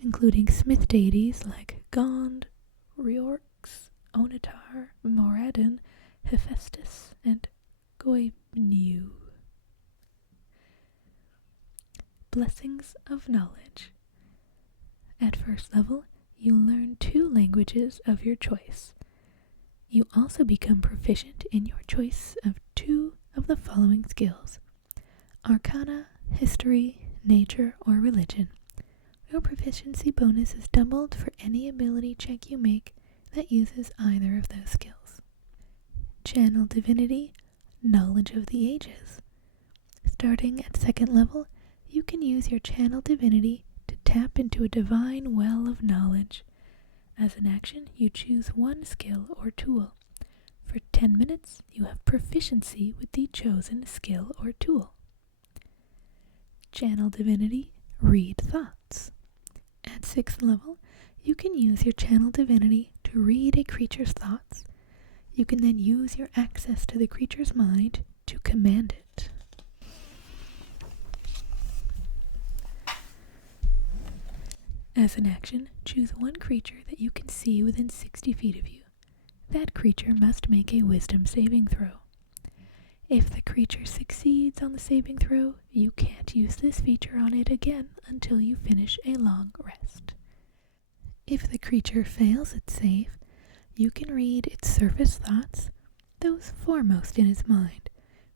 including smith deities like Gond, Riorx, Onatar, Moradin, Hephaestus, and Goibniu. Blessings of Knowledge. At first level, you learn 2 languages of your choice. You also become proficient in your choice of 2 of the following skills: Arcana, History, Nature, or Religion. Your proficiency bonus is doubled for any ability check you make that uses either of those skills. Channel Divinity, Knowledge of the Ages. Starting at 2nd level, you can use your Channel Divinity to tap into a divine well of knowledge. As an action, you choose one skill or tool. For 10 minutes, you have proficiency with the chosen skill or tool. Channel Divinity, Read Thoughts. At 6th level, you can use your Channel Divinity to read a creature's thoughts. You can then use your access to the creature's mind to command it. As an action, choose one creature that you can see within 60 feet of you. That creature must make a wisdom saving throw. If the creature succeeds on the saving throw, you can't use this feature on it again until you finish a long rest. If the creature fails its save, you can read its surface thoughts, those foremost in its mind,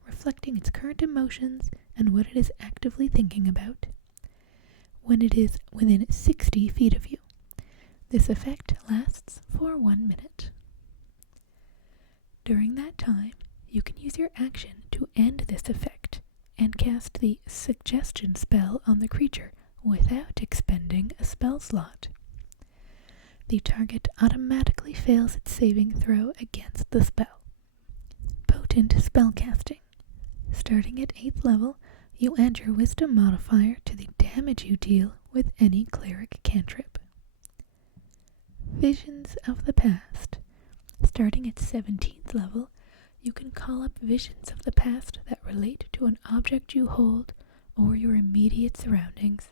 reflecting its current emotions and what it is actively thinking about, when it is within 60 feet of you. This effect lasts for 1 minute. During that time, you can use your action to end this effect and cast the suggestion spell on the creature without expending a spell slot. The target automatically fails its saving throw against the spell. Potent spellcasting. Starting at 8th level, you add your wisdom modifier to the damage you deal with any cleric cantrip. Visions of the past. Starting at 17th level, you can call up visions of the past that relate to an object you hold or your immediate surroundings.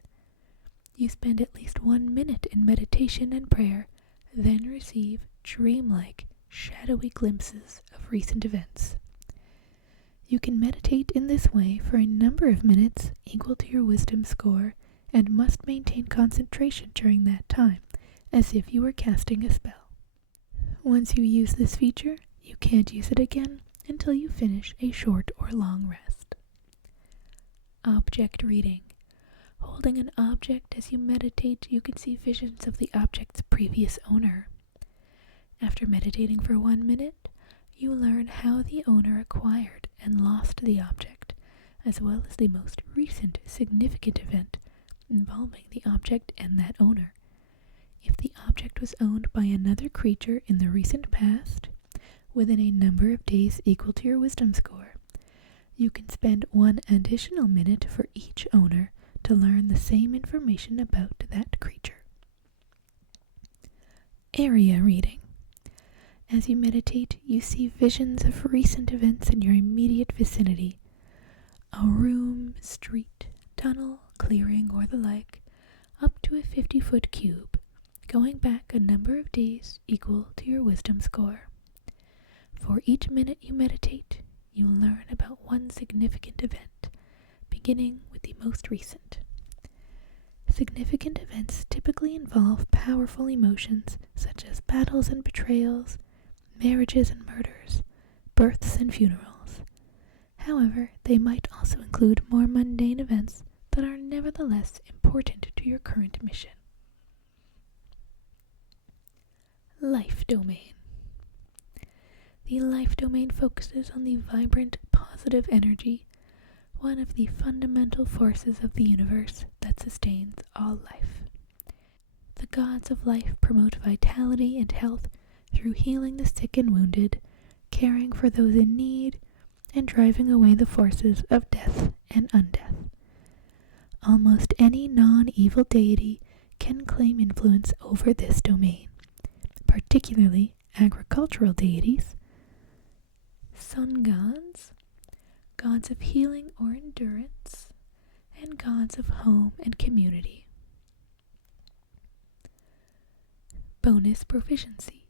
You spend at least 1 minute in meditation and prayer, then receive dreamlike, shadowy glimpses of recent events. You can meditate in this way for a number of minutes equal to your wisdom score and must maintain concentration during that time, as if you were casting a spell. Once you use this feature, you can't use it again until you finish a short or long rest. Object reading. Holding an object as you meditate, you can see visions of the object's previous owner. After meditating for 1 minute, you learn how the owner acquired and lost the object, as well as the most recent significant event involving the object and that owner. If the object was owned by another creature in the recent past, within a number of days equal to your wisdom score, you can spend 1 additional minute for each owner to learn the same information about that creature. Area reading. As you meditate, you see visions of recent events in your immediate vicinity. A room, street, tunnel, clearing, or the like, up to a 50-foot cube, going back a number of days equal to your wisdom score. For each minute you meditate, you learn about one significant event, beginning with the most recent. Significant events typically involve powerful emotions such as battles and betrayals, marriages and murders, births and funerals. However, they might also include more mundane events that are nevertheless important to your current mission. Life domain. The life domain focuses on the vibrant, positive energy, one of the fundamental forces of the universe that sustains all life. The gods of life promote vitality and health through healing the sick and wounded, caring for those in need, and driving away the forces of death and undeath. Almost any non-evil deity can claim influence over this domain, particularly agricultural deities, sun gods, gods of healing or endurance, and gods of home and community. Bonus proficiency.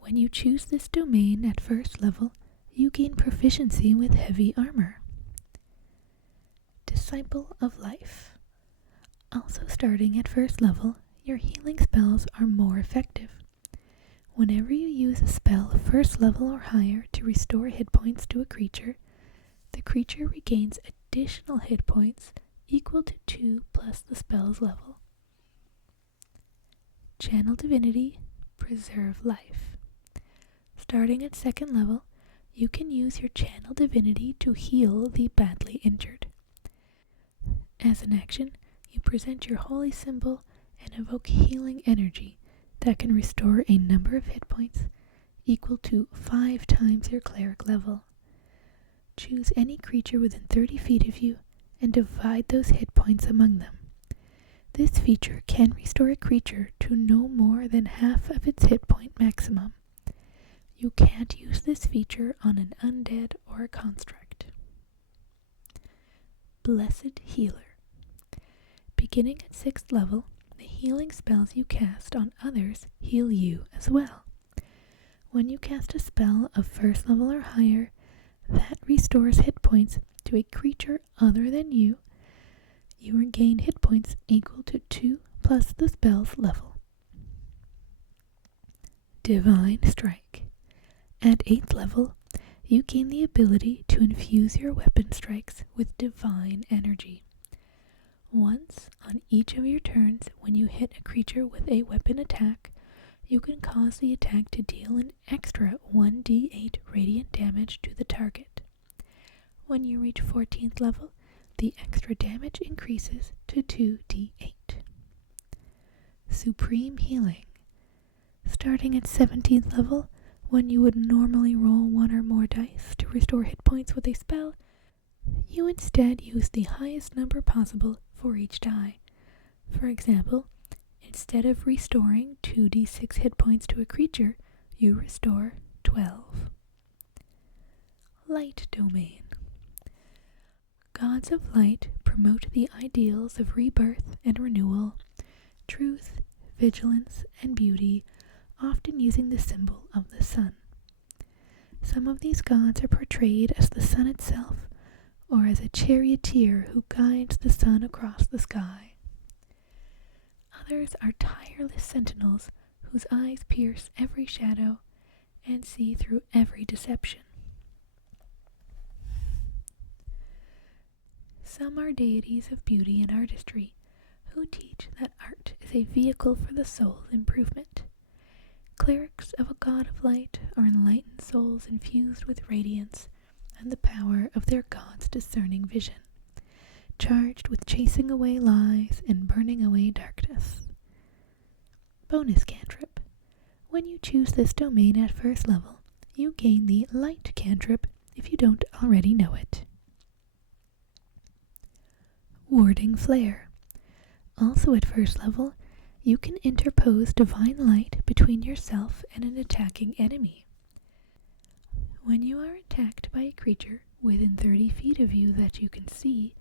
When you choose this domain at first level, you gain proficiency with heavy armor. Disciple of Life. Also starting at first level, your healing spells are more effective. Whenever you use a spell first level or higher to restore hit points to a creature, the creature regains additional hit points equal to 2 plus the spell's level. Channel Divinity, Preserve Life. Starting at 2nd level, you can use your Channel Divinity to heal the badly injured. As an action, you present your holy symbol and evoke healing energy that can restore a number of hit points equal to 5 times your cleric level. Choose any creature within 30 feet of you and divide those hit points among them. This feature can restore a creature to no more than half of its hit point maximum. You can't use this feature on an undead or a construct. Blessed Healer. Beginning at 6th level, the healing spells you cast on others heal you as well. When you cast a spell of 1st level or higher that restores hit points to a creature other than you, you regain hit points equal to 2 plus the spell's level. Divine Strike. At 8th level, you gain the ability to infuse your weapon strikes with divine energy. Once on each of your turns, when you hit a creature with a weapon attack, you can cause the attack to deal an extra 1d8 radiant damage to the target. When you reach 14th level, the extra damage increases to 2d8. Supreme Healing. Starting at 17th level, when you would normally roll 1 or more dice to restore hit points with a spell, you instead use the highest number possible for each die. For example, instead of restoring 2d6 hit points to a creature, you restore 12. Light Domain. Gods of light promote the ideals of rebirth and renewal, truth, vigilance, and beauty, often using the symbol of the sun. Some of these gods are portrayed as the sun itself, or as a charioteer who guides the sun across the sky. Others are tireless sentinels whose eyes pierce every shadow and see through every deception. Some are deities of beauty and artistry who teach that art is a vehicle for the soul's improvement. Clerics of a god of light are enlightened souls infused with radiance and the power of their god's discerning vision, charged with chasing away lies and burning away darkness. Bonus cantrip. When you choose this domain at 1st level, you gain the light cantrip if you don't already know it. Warding Flare. Also at 1st level, you can interpose divine light between yourself and an attacking enemy. When you are attacked by a creature within 30 feet of you that you can see,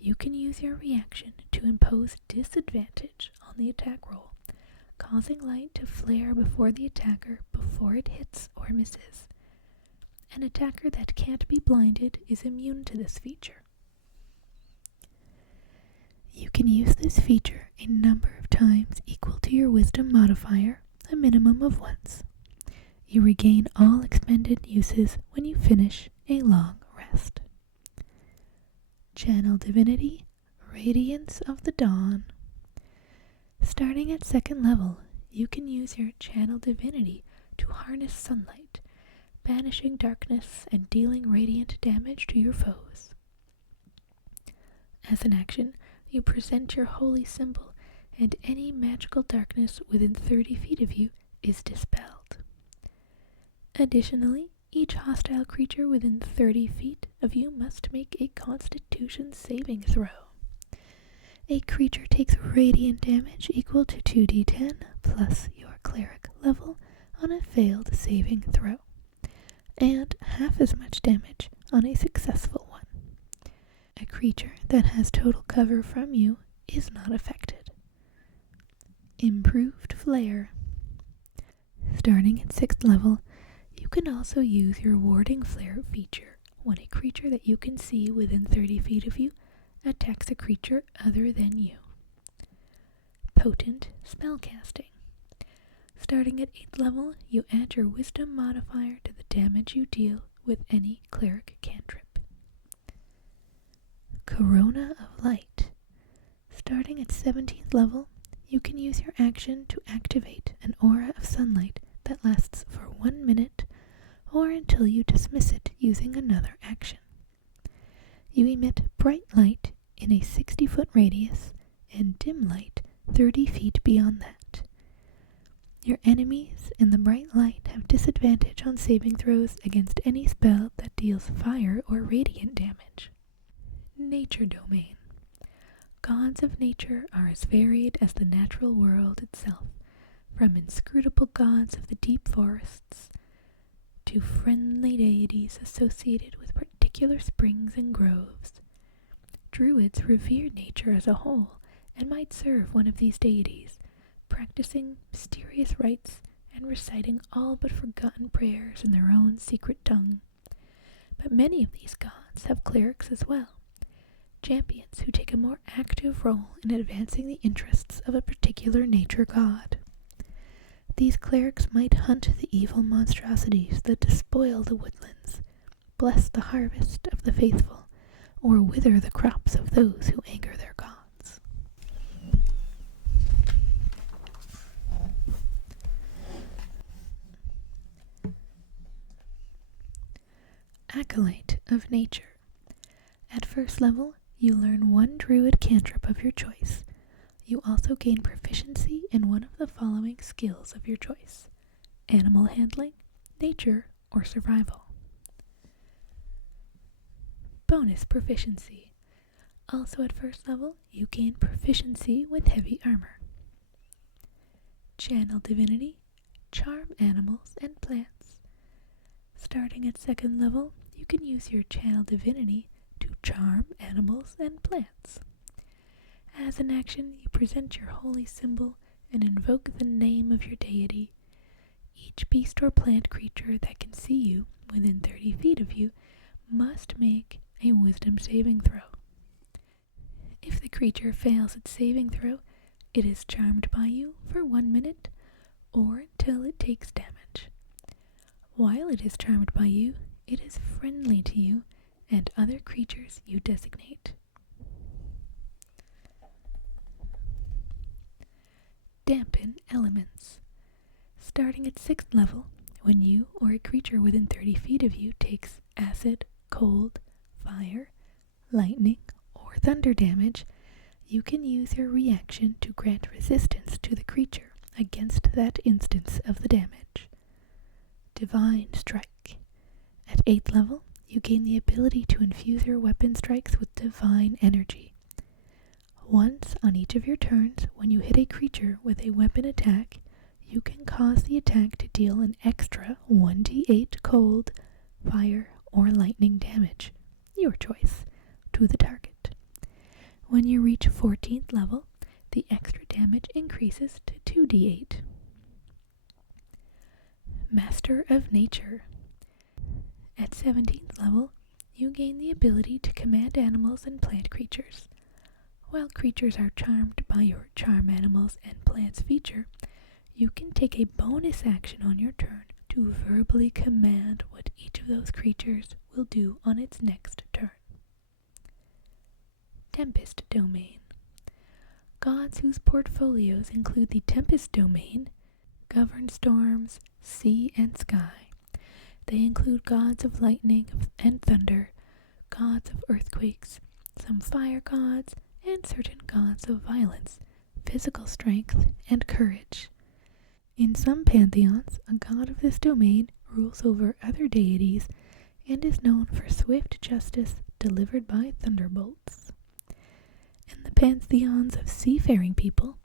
you can use your reaction to impose disadvantage on the attack roll, causing light to flare before the attacker before it hits or misses. An attacker that can't be blinded is immune to this feature. You can use this feature a number of times equal to your wisdom modifier, a minimum of once. You regain all expended uses when you finish a long rest. Channel Divinity, Radiance of the Dawn. Starting at 2nd level, you can use your Channel Divinity to harness sunlight, banishing darkness and dealing radiant damage to your foes. As an action, you present your holy symbol, and any magical darkness within 30 feet of you is dispelled. Additionally, each hostile creature within 30 feet of you must make a Constitution saving throw. A creature takes radiant damage equal to 2d10 plus your cleric level on a failed saving throw, and half as much damage on a successful one. A creature that has total cover from you is not affected. Improved Flare. Starting at 6th level, you can also use your Warding Flare feature when a creature that you can see within 30 feet of you attacks a creature other than you. potent spellcasting. Starting at 8th level, you add your wisdom modifier to the damage you deal with any cleric cantrip. Corona of Light. Starting at 17th level, you can use your action to activate an aura of sunlight that lasts for 1 minute or until you dismiss it using another action. You emit bright light in a 60-foot radius and dim light 30 feet beyond that. Your enemies in the bright light have disadvantage on saving throws against any spell that deals fire or radiant damage. Nature Domain. Gods of nature are as varied as the natural world itself, from inscrutable gods of the deep forests to friendly deities associated with particular springs and groves. Druids revere nature as a whole and might serve one of these deities, practicing mysterious rites and reciting all but forgotten prayers in their own secret tongue. But many of these gods have clerics as well, champions who take a more active role in advancing the interests of a particular nature god. These clerics might hunt the evil monstrosities that despoil the woodlands, bless the harvest of the faithful, or wither the crops of those who anger their gods. Acolyte of Nature. At first level, you learn one druid cantrip of your choice. You also gain proficiency in one of the following skills of your choice: animal handling, nature, or survival. Bonus proficiency. Also at first level, you gain proficiency with heavy armor. Channel divinity, charm animals and plants. Starting at 2nd level, you can use your channel divinity to charm animals and plants. As an action, you present your holy symbol and invoke the name of your deity. Each beast or plant creature that can see you within 30 feet of you must make a wisdom saving throw. If the creature fails its saving throw, it is charmed by you for 1 minute or until it takes damage. While it is charmed by you, it is friendly to you and other creatures you designate. Dampen elements. Starting at 6th level, when you or a creature within 30 feet of you takes acid, cold, fire, lightning, or thunder damage, you can use your reaction to grant resistance to the creature against that instance of the damage. Divine Strike. At 8th level, you gain the ability to infuse your weapon strikes with divine energy. Once on each of your turns, when you hit a creature with a weapon attack, you can cause the attack to deal an extra 1d8 cold, fire, or lightning damage, your choice, to the target. When you reach 14th level, the extra damage increases to 2d8. Master of Nature. At 17th level, you gain the ability to command animals and plant creatures. While creatures are charmed by your charm animals and plants feature, you can take a bonus action on your turn to verbally command what each of those creatures will do on its next turn. Tempest Domain. Gods whose portfolios include the Tempest Domain govern storms, sea, and sky. They include gods of lightning and thunder, gods of earthquakes, some fire gods, and certain gods of violence, physical strength, and courage. In some pantheons, a god of this domain rules over other deities and is known for swift justice delivered by thunderbolts. In the pantheons of seafaring people,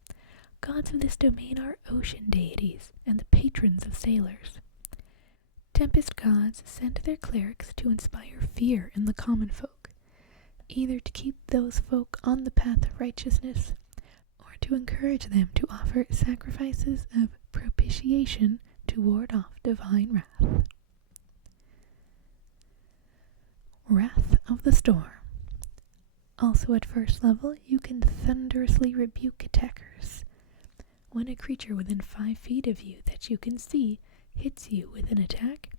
gods of this domain are ocean deities and the patrons of sailors. Tempest gods send their clerics to inspire fear in the common folk, either to keep those folk on the path of righteousness or to encourage them to offer sacrifices of propitiation to ward off divine wrath. Wrath of the Storm. Also at first level, you can thunderously rebuke attackers. When a creature within 5 feet of you that you can see hits you with an attack,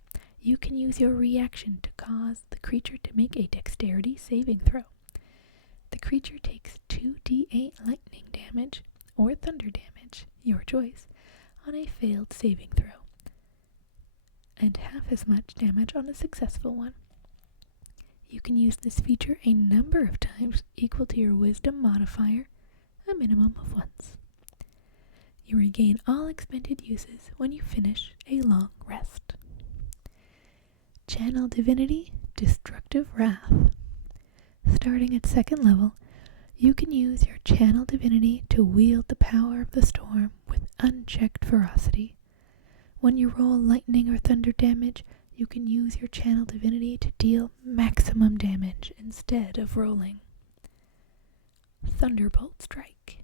you can use your reaction to cause the creature to make a dexterity saving throw. The creature takes 2d8 lightning damage or thunder damage, your choice, on a failed saving throw, and half as much damage on a successful one. You can use this feature a number of times equal to your wisdom modifier, a minimum of once. You regain all expended uses when you finish a long rest. Channel Divinity, Destructive Wrath. Starting at 2nd level, you can use your Channel Divinity to wield the power of the storm with unchecked ferocity. When you roll lightning or thunder damage, you can use your Channel Divinity to deal maximum damage instead of rolling. Thunderbolt Strike.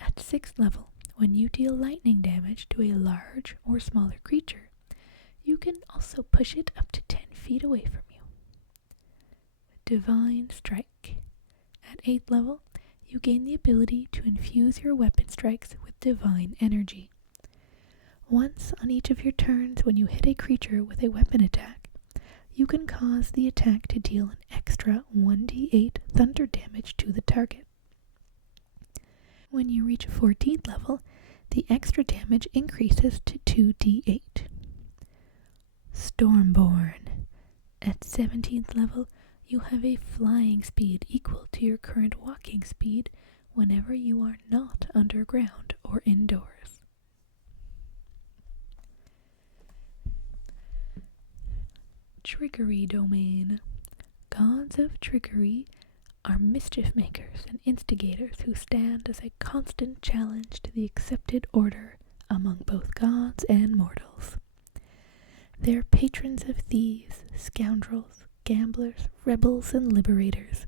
At 6th level, when you deal lightning damage to a large or smaller creature, you can also push it up to 10 feet away from you. Divine Strike. At 8th level, you gain the ability to infuse your weapon strikes with divine energy. Once on each of your turns when you hit a creature with a weapon attack, you can cause the attack to deal an extra 1d8 thunder damage to the target. When you reach 14th level, the extra damage increases to 2d8. Stormborn. At 17th level, you have a flying speed equal to your current walking speed whenever you are not underground or indoors. Trickery Domain. Gods of Trickery are mischief makers and instigators who stand as a constant challenge to the accepted order among both gods and mortals. They are patrons of thieves, scoundrels, gamblers, rebels, and liberators.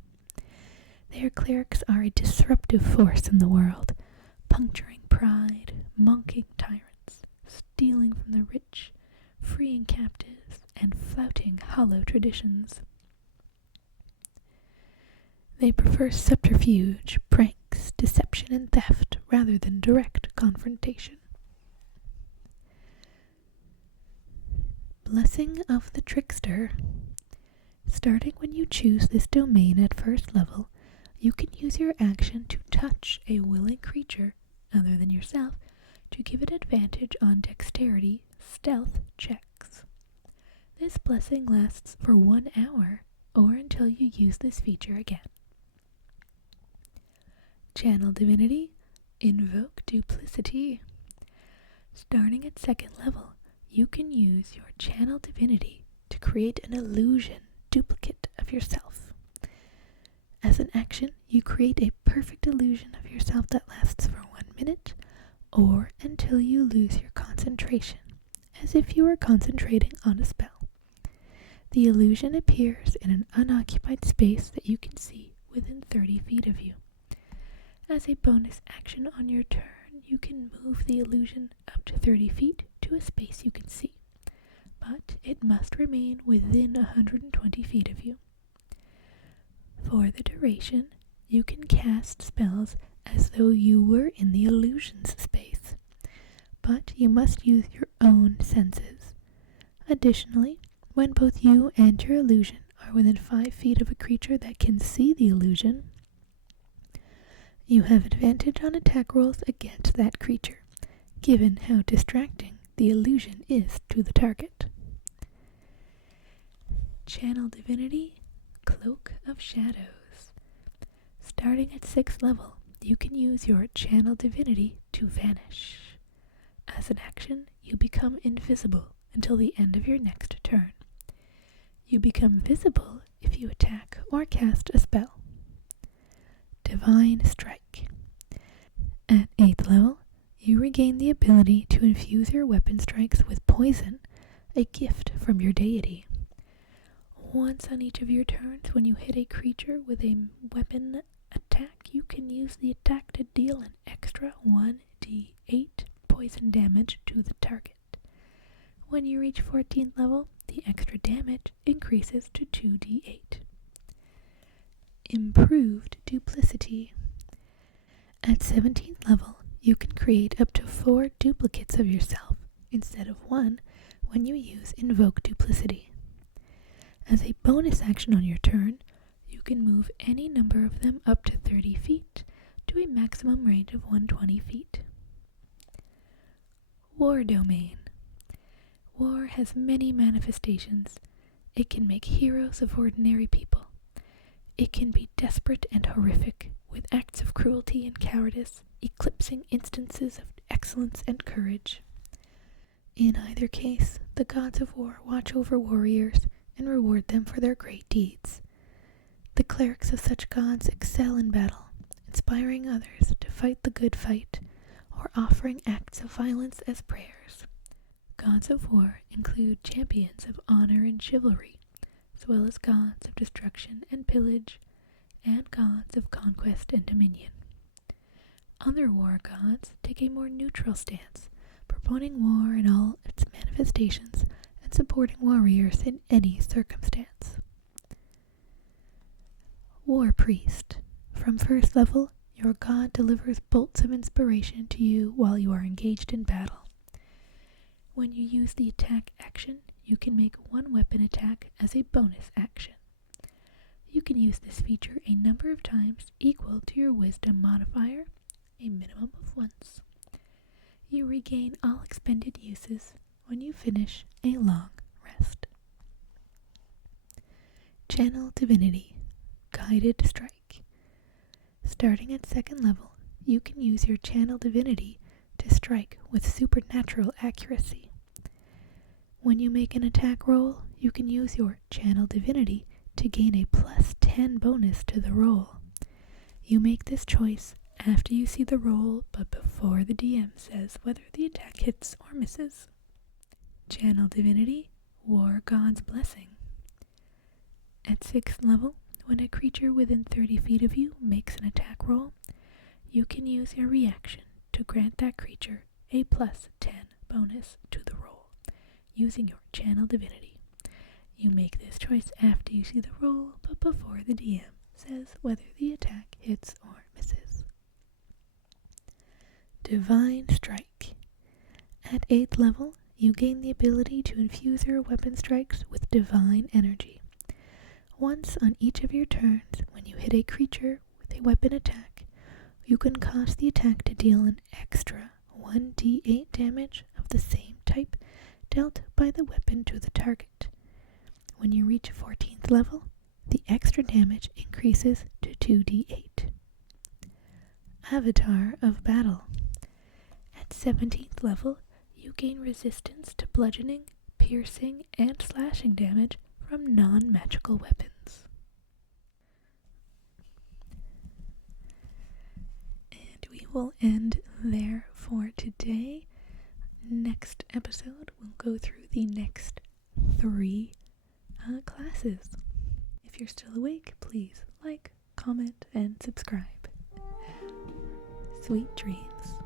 Their clerics are a disruptive force in the world, puncturing pride, mocking tyrants, stealing from the rich, freeing captives, and flouting hollow traditions. They prefer subterfuge, pranks, deception, and theft rather than direct confrontation. Blessing of the Trickster. Starting when you choose this domain at 1st level, you can use your action to touch a willing creature, other than yourself, to give it advantage on dexterity, stealth checks. This blessing lasts for 1 hour, or until you use this feature again. Channel Divinity, Invoke Duplicity. Starting at 2nd level, you can use your Channel Divinity to create an illusion duplicate of yourself. As an action, you create a perfect illusion of yourself that lasts for 1 minute, or until you lose your concentration, as if you were concentrating on a spell. The illusion appears in an unoccupied space that you can see within 30 feet of you. As a bonus action on your turn, you can move the illusion up to 30 feet to a space you can see, but it must remain within 120 feet of you. For the duration, you can cast spells as though you were in the illusion's space, but you must use your own senses. Additionally, when both you and your illusion are within 5 feet of a creature that can see the illusion, you have advantage on attack rolls against that creature, given how distracting the illusion is to the target. Channel Divinity, Cloak of Shadows. Starting at 6th level, you can use your Channel Divinity to vanish. As an action, you become invisible until the end of your next turn. You become visible if you attack or cast a spell. Divine Strike. At 8th level, you regain the ability to infuse your weapon strikes with poison, a gift from your deity. Once on each of your turns, when you hit a creature with a weapon attack, you can use the attack to deal an extra 1d8 poison damage to the target. When you reach 14th level, the extra damage increases to 2d8. Improved Duplicity. At 17th level, You can create up to 4 duplicates of yourself instead of 1 when you use Invoke Duplicity. As a bonus action on your turn, you can move any number of them up to 30 feet to a maximum range of 120 feet. War Domain. War has many manifestations. It can make heroes of ordinary people. It can be desperate and horrific, with acts of cruelty and cowardice eclipsing instances of excellence and courage. In either case, the gods of war watch over warriors and reward them for their great deeds. The clerics of such gods excel in battle, inspiring others to fight the good fight, or offering acts of violence as prayers. Gods of war include champions of honor and chivalry, as well as gods of destruction and pillage, and gods of conquest and dominion. Other war gods take a more neutral stance, promoting war in all its manifestations and supporting warriors in any circumstance. War Priest. From first level, your god delivers bolts of inspiration to you while you are engaged in battle. When you use the attack action, you can make one weapon attack as a bonus action. You can use this feature a number of times equal to your wisdom modifier, a minimum of once. You regain all expended uses when you finish a long rest. Channel Divinity. Guided Strike. Starting at second level, you can use your Channel Divinity to strike with supernatural accuracy. When you make an attack roll, you can use your Channel Divinity to gain a +10 bonus to the roll. You make this choice after you see the roll, but before the DM says whether the attack hits or misses. Channel Divinity, War God's Blessing. At 6th level, when a creature within 30 feet of you makes an attack roll, you can use your reaction to grant that creature a +10 bonus to the roll, using your Channel Divinity. You make this choice after you see the roll, but before the DM says whether the attack hits or misses. Divine Strike. At 8th level, you gain the ability to infuse your weapon strikes with divine energy. Once on each of your turns, when you hit a creature with a weapon attack, you can cause the attack to deal an extra 1d8 damage of the same type dealt by the weapon to the target. When you reach 14th level, the extra damage increases to 2d8. Avatar of Battle. At 17th level, you gain resistance to bludgeoning, piercing, and slashing damage from non-magical weapons. And we will end there for today. Next episode, we'll go through the next 3 classes. If you're still awake, please like, comment, and subscribe. Sweet dreams.